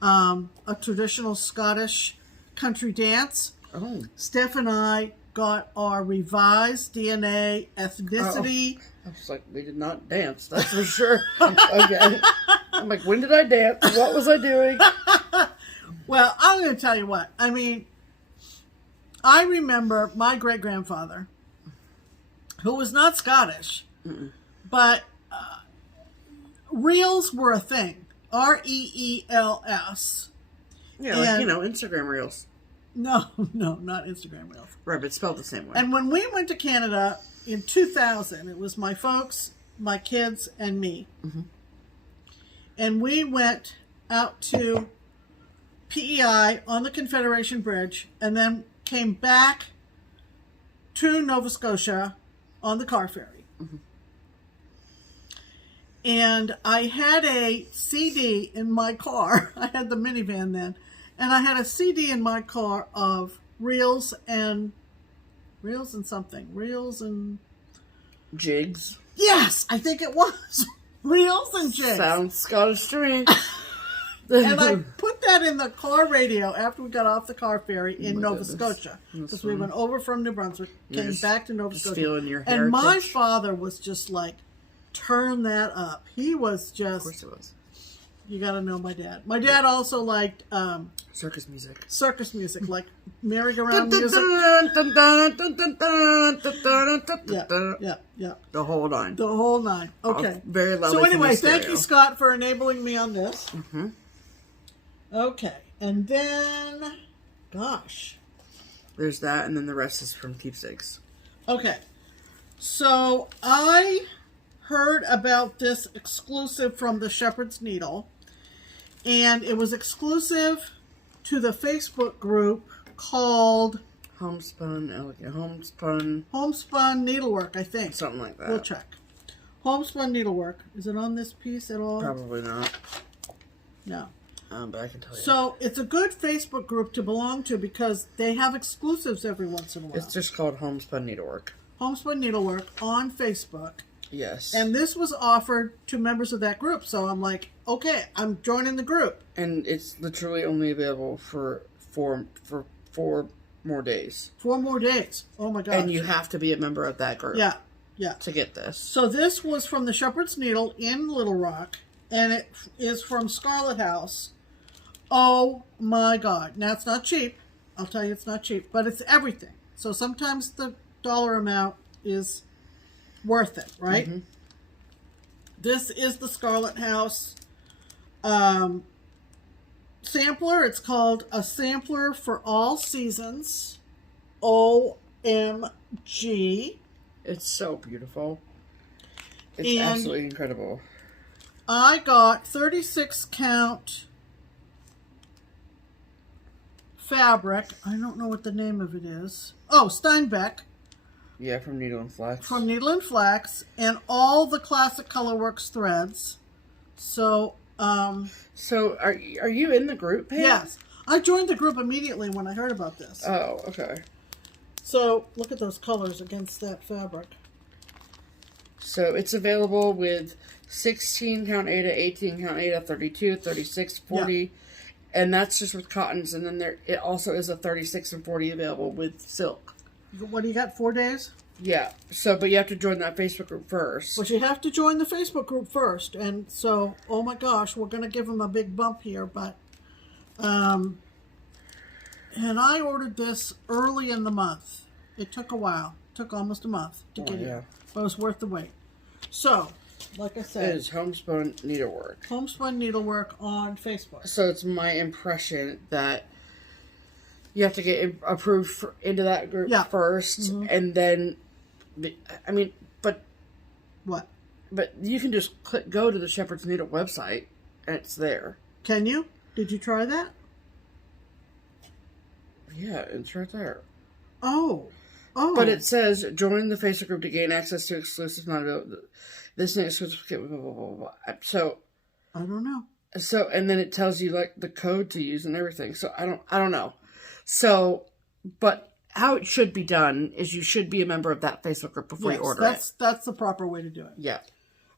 a traditional Scottish country dance. Oh. Steph and I got our revised DNA ethnicity. I was like, we did not dance, that's for sure. Okay. I'm like, when did I dance? What was I doing? Well, I'm going to tell you what. I mean, I remember my great-grandfather, who was not Scottish, but reels were a thing. REELS. Yeah, like, you know, Instagram reels. No, not Instagram reels. Right, but spelled the same way. And when we went to Canada in 2000, it was my folks, my kids, and me. Mm-hmm. And we went out to PEI on the Confederation Bridge, and then came back to Nova Scotia on the car ferry. Mm-hmm. And I had a CD in my car. I had the minivan then. And I had a CD in my car of reels and jigs. Yes, I think it was reels and jigs. Sounds Scottish to me. And I put that in the car radio after we got off the car ferry in Nova Scotia, because we went over from New Brunswick, came back to Nova Scotia, feeling your and my father was just like, turn that up. He was just, of course it was. You got to know my dad. My dad also liked circus music. Like merry-go-round music. Yeah. The whole nine. The whole nine. Okay. Very loudly. So anyway, thank you, Scott, for enabling me on this. Mm-hmm. Okay, and then, gosh, there's that, and then the rest is from Keepsakes. Okay, so I heard about this exclusive from the Shepherd's Needle. And it was exclusive to the Facebook group called Homespun Needlework, I think. Something like that. We'll check. Homespun Needlework. Is it on this piece at all? Probably not. No. But I can tell you. So it's a good Facebook group to belong to, because they have exclusives every once in a while. It's just called Homespun Needlework. Homespun Needlework on Facebook. Yes. And this was offered to members of that group. So I'm like, okay, I'm joining the group. And it's literally only available for 4 more days. 4 more days. Oh my gosh. And you have to be a member of that group. Yeah. To get this. So this was from the Shepherd's Needle in Little Rock. And it is from Scarlet House. Oh my God. Now it's not cheap. I'll tell you it's not cheap. But it's everything. So sometimes the dollar amount is worth it, right? Mm-hmm. This is the Scarlet House sampler. It's called A Sampler for All Seasons. OMG. It's so beautiful. It's absolutely incredible. I got 36 count fabric. I don't know what the name of it is. Oh, Steinbeck. Yeah, from Needle and Flax. From Needle and Flax, and all the classic Colorworks threads. So, So, are you in the group page? yes. I joined the group immediately when I heard about this. Oh, okay. So, look at those colors against that fabric. So, it's available with 16 count Aida, 18 count Aida, 32, 36, 40. Yeah. And that's just with cottons. And then it also is a 36 and 40 available with silk. What do you got, 4 days? Yeah. So, but you have to join that Facebook group first. But you have to join the Facebook group first. And so, oh my gosh, we're going to give them a big bump here. But, and I ordered this early in the month. It took a while. It took almost a month to get here. But it was worth the wait. So, like I said, it is homespun needlework. Homespun needlework on Facebook. So it's my impression that you have to get approved into that group first, and then, I mean, but what? But you can just go to the Shepherd's Needle website, and it's there. Can you? Did you try that? Yeah, it's right there. Oh. But it says, join the Facebook group to gain access to exclusive this and exclusive blah, blah, blah, blah. So I don't know. So, and then it tells you like the code to use and everything. So I don't know. So, but how it should be done is you should be a member of that Facebook group before you order it. That's the proper way to do it. Yeah.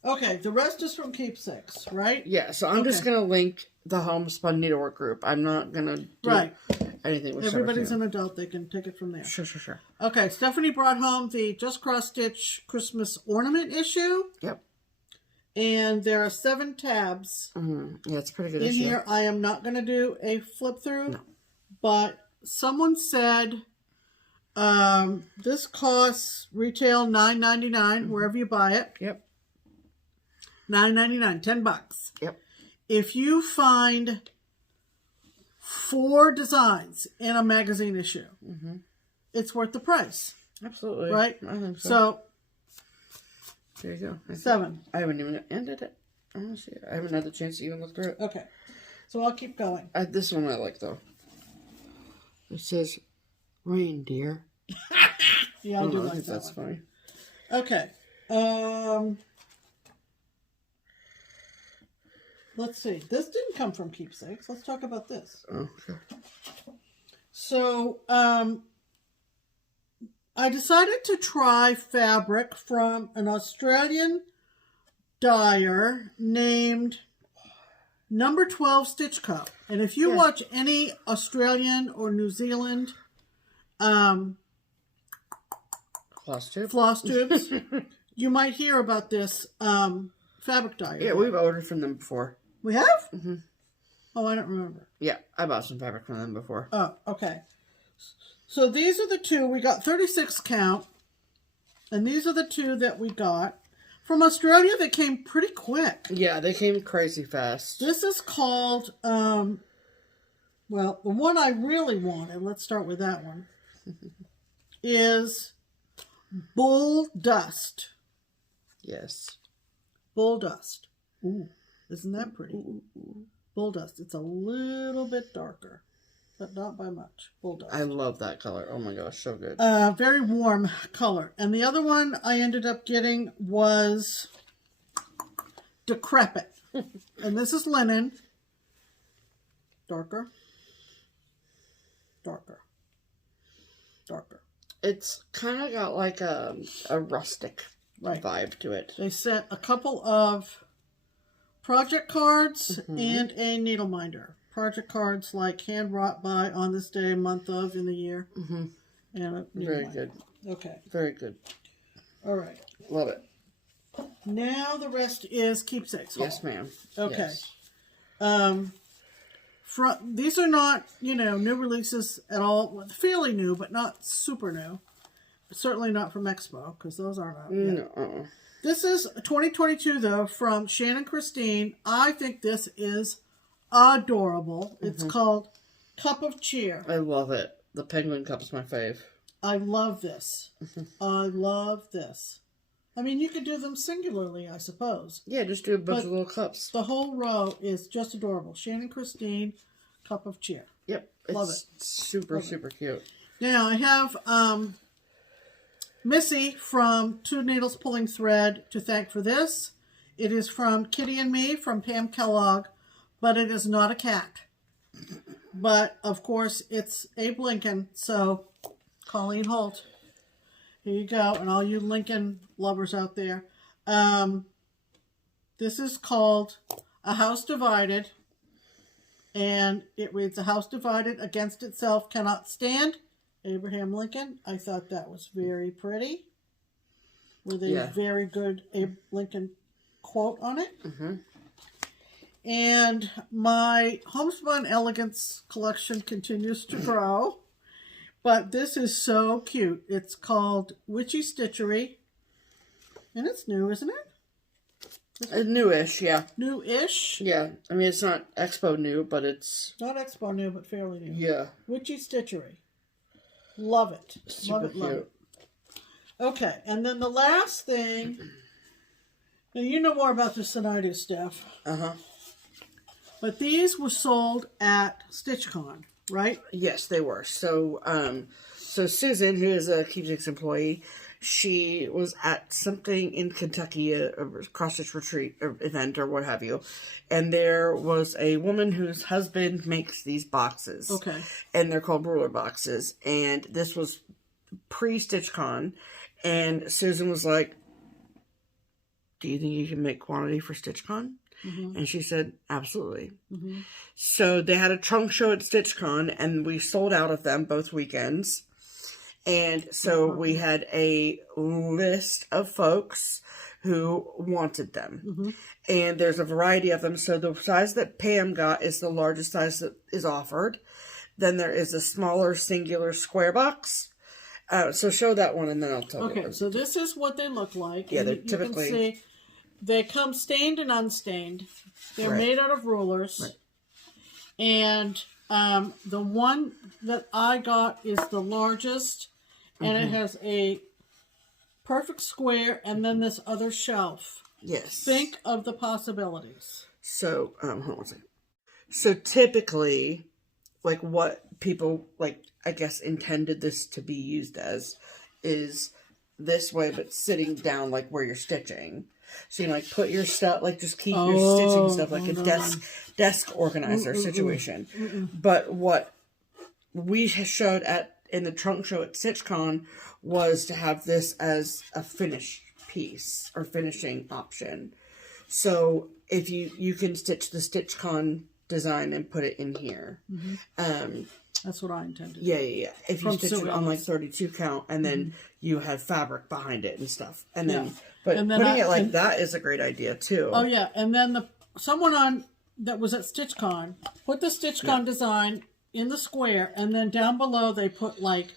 Okay, the rest is from Keepsakes, right? Yeah, so I'm just going to link the homespun needlework group. I'm not going to do anything with Everybody's an adult. They can take it from there. Sure. Okay, Stephanie brought home the Just Cross Stitch Christmas ornament issue. Yep. And there are 7 tabs. Yeah, it's a pretty good in issue. Here, I am not going to do a flip through, but someone said this costs retail $9.99 wherever you buy it. Yep. $9.99, $10. Yep. If you find 4 designs in a magazine issue, it's worth the price. Absolutely. Right? I think so. So there you go. 7. I haven't even ended it. Honestly, I haven't had the chance to even look through it. Okay. So I'll keep going. This one I like, though. It says, reindeer. Yeah, I do like that. That's funny. Okay. Let's see. This didn't come from Keepsakes. Let's talk about this. Oh, sure. So, I decided to try fabric from an Australian dyer named Number 12 Stitch Co. And if you watch any Australian or New Zealand FlossTubes, you might hear about this fabric dyer. Yeah, we've ordered from them before. We have? Oh, I don't remember. Yeah, I bought some fabric from them before. Oh, okay. So these are the 2. We got 36 count. And these are the 2 that we got. From Australia, they came pretty quick. Yeah, they came crazy fast. This is called, well, the one I really wanted, let's start with that one, is Bull Dust. Yes. Bull Dust. Ooh, isn't that pretty? Bull Dust. It's a little bit darker, but not by much. Bull Dust. I love that color. Oh my gosh, so good. Very warm color. And the other one I ended up getting was Decrepit. And this is linen. Darker. Darker. Darker. It's kind of got like a rustic vibe to it. They sent a couple of project cards and a needle minder. Project cards like hand wrought by, on this day, month of, in the year. And a needle Very minder. good. Okay. Very good. All right. Love it. Now the rest is Keepsakes. Yes, ma'am. Okay. Yes. These are not, new releases at all. Well, fairly new, but not super new. Certainly not from Expo, because those aren't out yet. No. This is 2022, though, from Shannon Christine. I think this is adorable. It's called Cup of Cheer. I love it. The penguin cup's my fave. I love this. I love this. I mean, you could do them singularly, I suppose. Yeah, just do a bunch of little cups. The whole row is just adorable. Shannon Christine, Cup of Cheer. Yep. Love it. Super cute. Now, I have Missy from Two Needles Pulling Thread to thank for this. It is from Kitty and Me from Pam Kellogg, but it is not a cat. But, of course, it's Abe Lincoln, so Colleen Holt. Here you go, and all you Lincoln lovers out there. This is called A House Divided, and it reads, "A house divided against itself cannot stand." Abraham Lincoln. I thought that was very pretty, with a very good Abe Lincoln quote on it. And my Homespun Elegance collection continues to grow. But this is so cute. It's called Witchy Stitchery. And it's new, isn't it? Newish, yeah. New-ish? Yeah. I mean, it's not Expo new, but it's... Not Expo new, but fairly new. Yeah. Witchy Stitchery. Love it. Super love it, cute. love it. Okay, and then the last thing... Now, you know more about this than I do, Steph. Uh-huh. But these were sold at StitchCon, right? Yes, they were. So, so Susan, who is a Keepsakes employee, she was at something in Kentucky, a cross-stitch retreat event or what have you, and there was a woman whose husband makes these boxes. Okay. And they're called ruler boxes, and this was pre-StitchCon, and Susan was like, "Do you think you can make quantity for StitchCon?" And she said, "Absolutely." So they had a trunk show at StitchCon, and we sold out of them both weekends. And so we had a list of folks who wanted them. And there's a variety of them. So the size that Pam got is the largest size that is offered. Then there is a smaller singular square box. So show that one, and then I'll tell you. Okay, so this is what they look like. Yeah, and they're you typically... can see they come stained and unstained. They're made out of rulers. Right. And the one that I got is the largest. And it has a perfect square and then this other shelf. Yes. Think of the possibilities. So, hold on a second. So typically, like what people, like, I guess intended this to be used as is this way, but sitting down like where you're stitching. So you like put your stuff, like just keep your stitching stuff like a desk organizer situation. But what we showed in the trunk show at StitchCon was to have this as a finished piece or finishing option. So if you can stitch the StitchCon design and put it in here. That's what I intended. Yeah. If you stitch it on like 32 count and then you have fabric behind it and stuff. And then, putting it like that is a great idea too. Oh yeah. And then someone that was at StitchCon put the StitchCon design in the square, and then down below they put like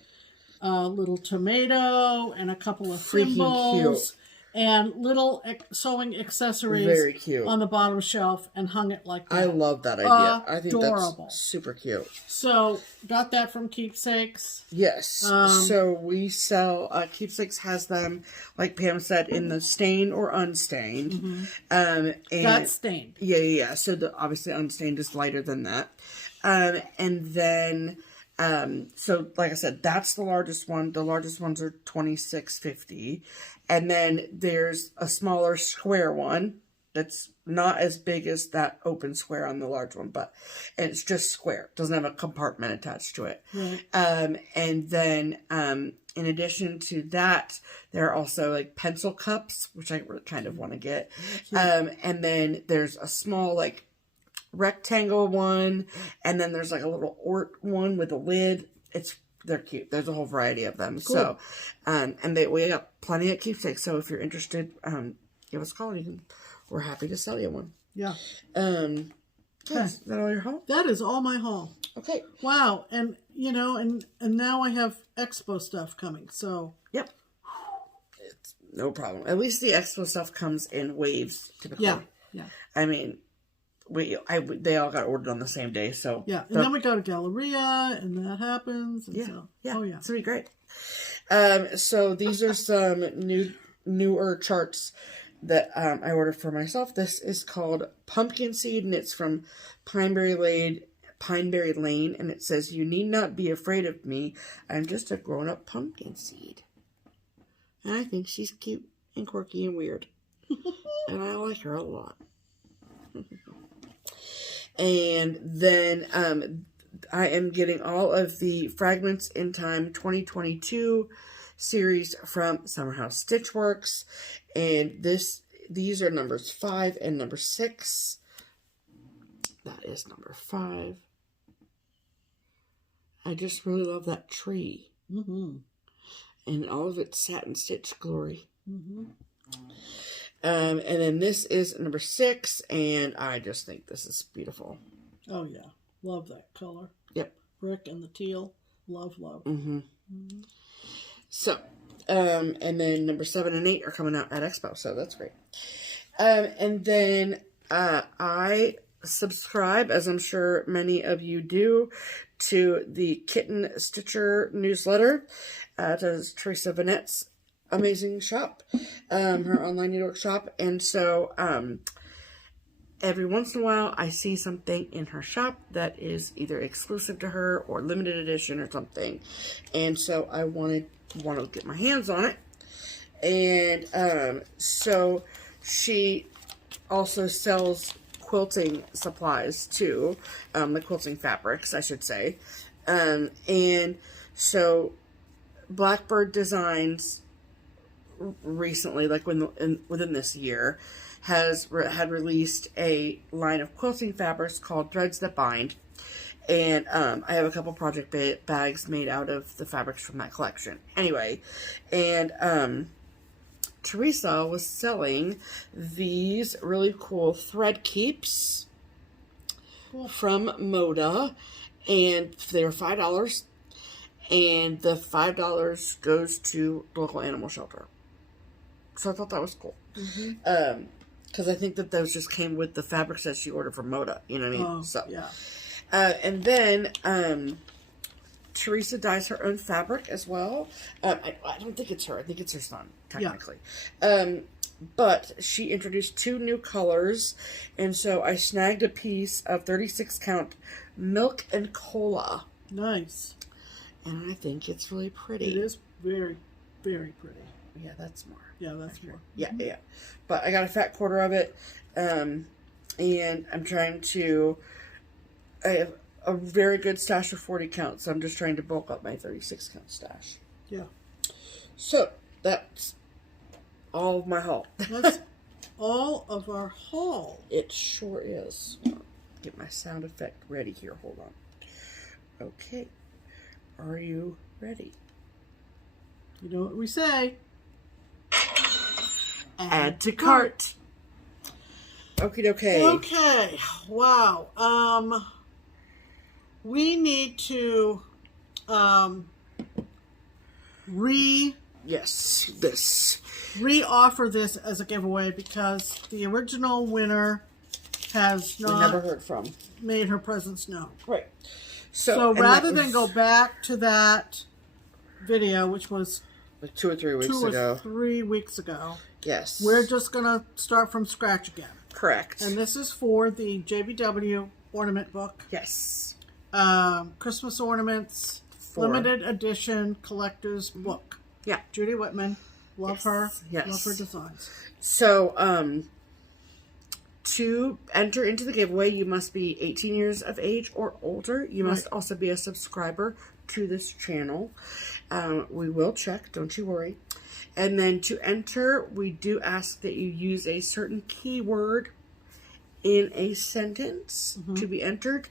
a little tomato and a couple of symbols and little sewing accessories. Very cute. On the bottom shelf, and hung it like that. I love that idea. I think Adorable. That's super cute. So got that from Keepsakes. Yes. So we sell Keepsakes has them, like Pam said, in the stained or unstained. And That's stained. Yeah. So obviously unstained is lighter than that. And then, so like I said, that's the largest one. The largest ones are $26.50. And then there's a smaller square one that's not as big as that open square on the large one, and it's just square. It doesn't have a compartment attached to it. Right. And then, in addition to that, there are also like pencil cups, which I kind of want to get. And then there's a small, like, rectangle one, and then there's like a little ort one with a lid. They're cute. There's a whole variety of them. Cool. So, and we got plenty at Keepsakes. So if you're interested, give us a call. We're happy to sell you one. Yeah. Is that all your haul? That is all my haul. Okay. Wow. And and now I have expo stuff coming. So yep. It's no problem. At least the expo stuff comes in waves typically. Yeah. I mean, they all got ordered on the same day, so yeah. And then we go to Galleria, and that happens. And Oh yeah, it's gonna be great. So these are some newer charts that I ordered for myself. This is called Pumpkin Seed, and it's from Pineberry Lane, and it says, "You need not be afraid of me. I'm just a grown-up pumpkin seed." And I think she's cute and quirky and weird. And I like her a lot. And then I am getting all of the Fragments in Time 2022 series from Summer House Stitchworks. And these are numbers 5 and number 6. That is number 5. I just really love that tree. Mm-hmm. And all of its satin stitch glory. Mm-hmm. And then this is number 6, and I just think this is beautiful. Oh, yeah. Love that color. Yep. Brick and the teal. Love, love. Mm-hmm. Mm-hmm. So, and then number 7 and 8 are coming out at Expo, so that's great. And then I subscribe, as I'm sure many of you do, to the Kitten Stitcher newsletter. That is Teresa Vanette's amazing shop, her online needlework shop. And so every once in a while I see something in her shop that is either exclusive to her or limited edition or something, and so I want to get my hands on it. And so she also sells quilting supplies too, the quilting fabrics, I should say. And so Blackbird Designs recently, like within this year, had released a line of quilting fabrics called Threads That Bind. And I have a couple project bags made out of the fabrics from that collection. Anyway, and Teresa was selling these really cool thread keeps from Moda, and they were $5, and the $5 goes to local animal shelter. So I thought that was cool. Mm-hmm. Because I think that those just came with the fabrics that she ordered from Moda. You know what I mean? Oh, so yeah. And then Teresa dyes her own fabric as well. I don't think it's her. I think it's her son, technically. Yeah. But she introduced 2 new colors. And so I snagged a piece of 36 count Milk and Cola. Nice. And I think it's really pretty. It is very, very pretty. Yeah, that's more. Yeah, that's more. Yeah, yeah. But I got a fat quarter of it. And I'm trying to... I have a very good stash of 40 count, so I'm just trying to bulk up my 36 count stash. Yeah. So, that's all of my haul. That's all of our haul. It sure is. Get my sound effect ready here. Hold on. Okay. Are you ready? You know what we say. Add to cart. Okie dokie. Okay. Wow. We need to re-offer this as a giveaway because the original winner has not never heard from. made her presence known. Right. So rather than go back to that video, which was like 2 or 3 weeks ago. 2 or 3 weeks ago. Yes. We're just going to start from scratch again. Correct. And this is for the JBW ornament book. Yes. Christmas Ornaments, limited edition collector's book. Yeah. Judy Whitman. Love her. Yes. Love her designs. So, to enter into the giveaway, you must be 18 years of age or older. You must also be a subscriber to this channel. We will check, don't you worry. And then to enter, we do ask that you use a certain keyword in a sentence to be entered.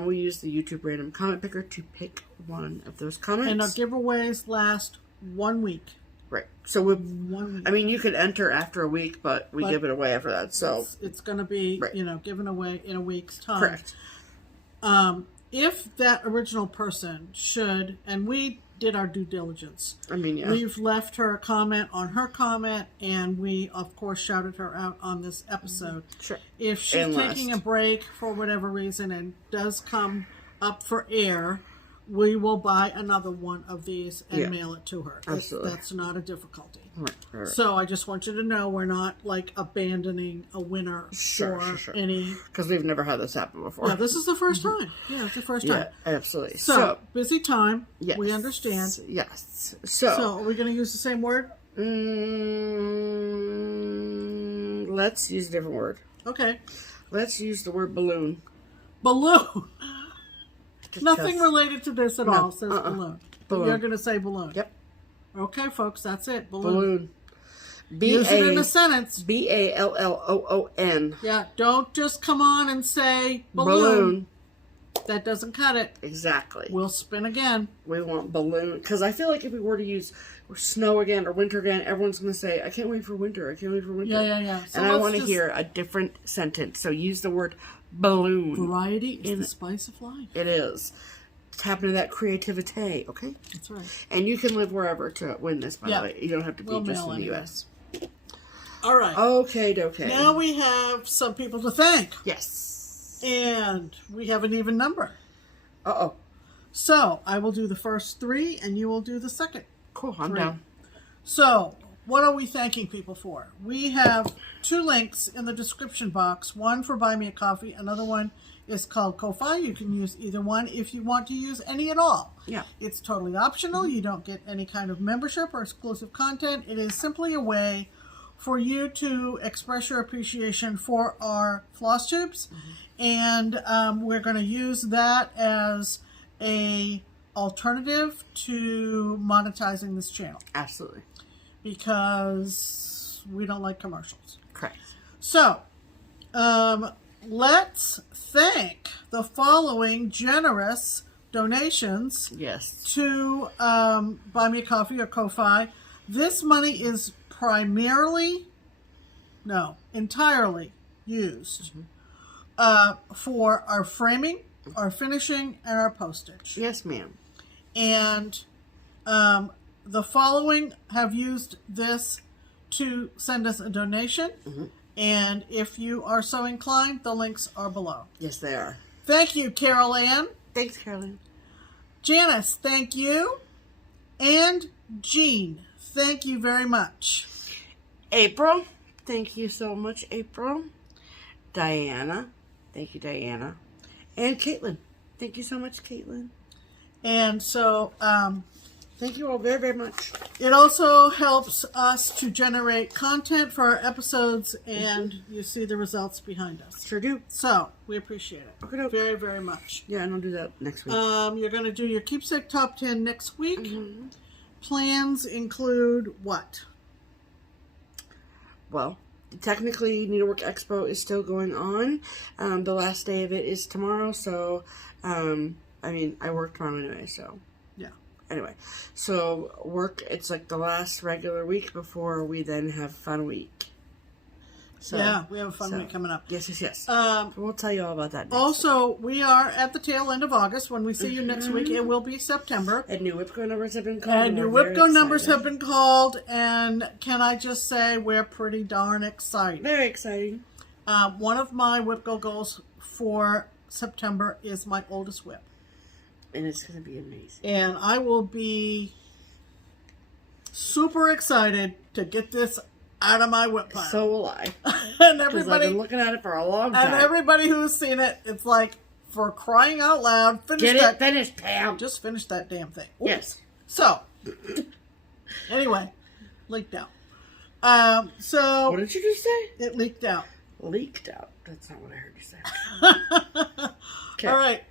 We use the YouTube random comment picker to pick one of those comments. And our giveaways last 1 week. Right. So we 1 week. I mean, you could enter after a week, but we give it away after that. So it's going to be, given away in a week's time. Correct. If that original person should, and we did our due diligence. I mean, yeah. We've left her a comment on her comment, and we, of course, shouted her out on this episode. Sure. If she's taking a break for whatever reason and does come up for air, we will buy another one of these and mail it to her. Absolutely. That's not a difficulty. Right. So I just want you to know we're not like abandoning a winner for any. Because we've never had this happen before. Yeah, this is the first time. Yeah, it's the first time. Yeah, absolutely. So busy time. Yes. We understand. Yes. So are we going to use the same word? Let's use a different word. Okay. Let's use the word balloon. Balloon. Just Nothing because. related to this at all. It says balloon. But you're going to say balloon. Yep. Okay, folks, that's it. Balloon. Balloon. Use it in a sentence. BALLOON. Yeah, don't just come on and say balloon. Balloon. That doesn't cut it. Exactly. We'll spin again. We want balloon. Because I feel like if we were to use snow again or winter again, everyone's going to say, I can't wait for winter. I can't wait for winter. Yeah. So and I want to hear a different sentence. So use the word balloon. Variety is the spice of life. It is. Tap into that creativity, okay? That's right. And you can live wherever to win this, by the way. You don't have to be just in the U.S. All right. Okay. Now we have some people to thank. Yes. And we have an even number. Uh-oh. So I will do the first 3 and you will do the second. Cool, I'm 3. down. So what are we thanking people for? We have 2 links in the description box. One for Buy Me a Coffee. Another one is called Ko-Fi. You can use either one if you want to use any at all. Yeah. It's totally optional. You don't get any kind of membership or exclusive content. It is simply a way for you to express your appreciation for our floss tubes. And we're going to use that as a alternative to monetizing this channel. Absolutely. Because we don't like commercials. Correct. So, let's thank the following generous donations Yes. to Buy Me a Coffee or Ko-Fi. This money is entirely used for our framing, our finishing, and our postage. Yes, ma'am. And the following have used this to send us a donation. And if you are so inclined, the links are below. Yes, they are. Thank you, Carol Ann. Thanks, Carolyn. Janice, thank you. And Jean, thank you very much. April, thank you so much, April. Diana, thank you, Diana. And Caitlin, thank you so much, Caitlin. And so, thank you all very, very much. it also helps us to generate content for our episodes, and you see the results behind us. Sure do. So, we appreciate it Okay. very, very much. Yeah, and I'll do that next week. You're going to do your keepsake top 10 next week. Plans include what? Well, technically, Needlework Expo is still going on. The last day of it is tomorrow, so, I work tomorrow anyway, so. Yeah. Anyway, so it's like the last regular week before we then have Fun Week. So, yeah, we have a fun week coming up. Yes. We'll tell you all about that next Also, we are at the tail end of August. When we see you next week, it will be September. And new WIPCO numbers have been called. And can I just say, we're pretty darn excited. Very exciting. One of my WIPCO goals for September is my oldest WIP. And it's going to be amazing. And I will be super excited to get this out of my whip pile. So will I. And Because I've been looking at it for a long time. And everybody who's seen it, it's like, for crying out loud, Finished, Pam. Just finish that damn thing. Oops. Yes. So, anyway, leaked out. So What did you just say? it leaked out. Leaked out. That's not what I heard you say. Okay. All right.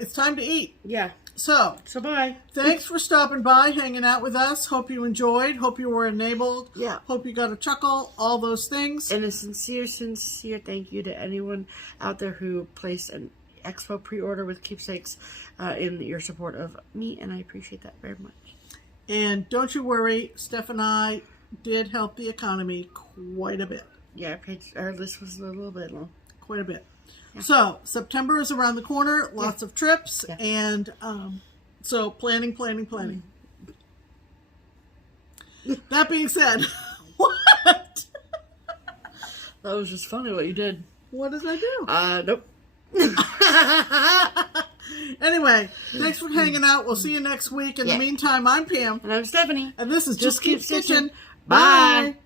It's time to eat. Yeah. So bye. thanks for stopping by, hanging out with us. Hope you enjoyed. Hope you were enabled. Yeah. Hope you got a chuckle. All those things. And a sincere thank you to anyone out there who placed an Expo pre-order with Keepsakes in your support of me, and I appreciate that very much. And don't you worry, Steph and I did help the economy quite a bit. Yeah, our list was a little bit long. Quite a bit. Yeah. So, September is around the corner. Lots of trips. Yeah. And so, planning. That being said, what? That was just funny what you did. What did I do? Nope. Anyway, thanks for hanging out. We'll see you next week. In the meantime, I'm Pam. And I'm Stephanie. And this is Just Keep Stitching. Bye.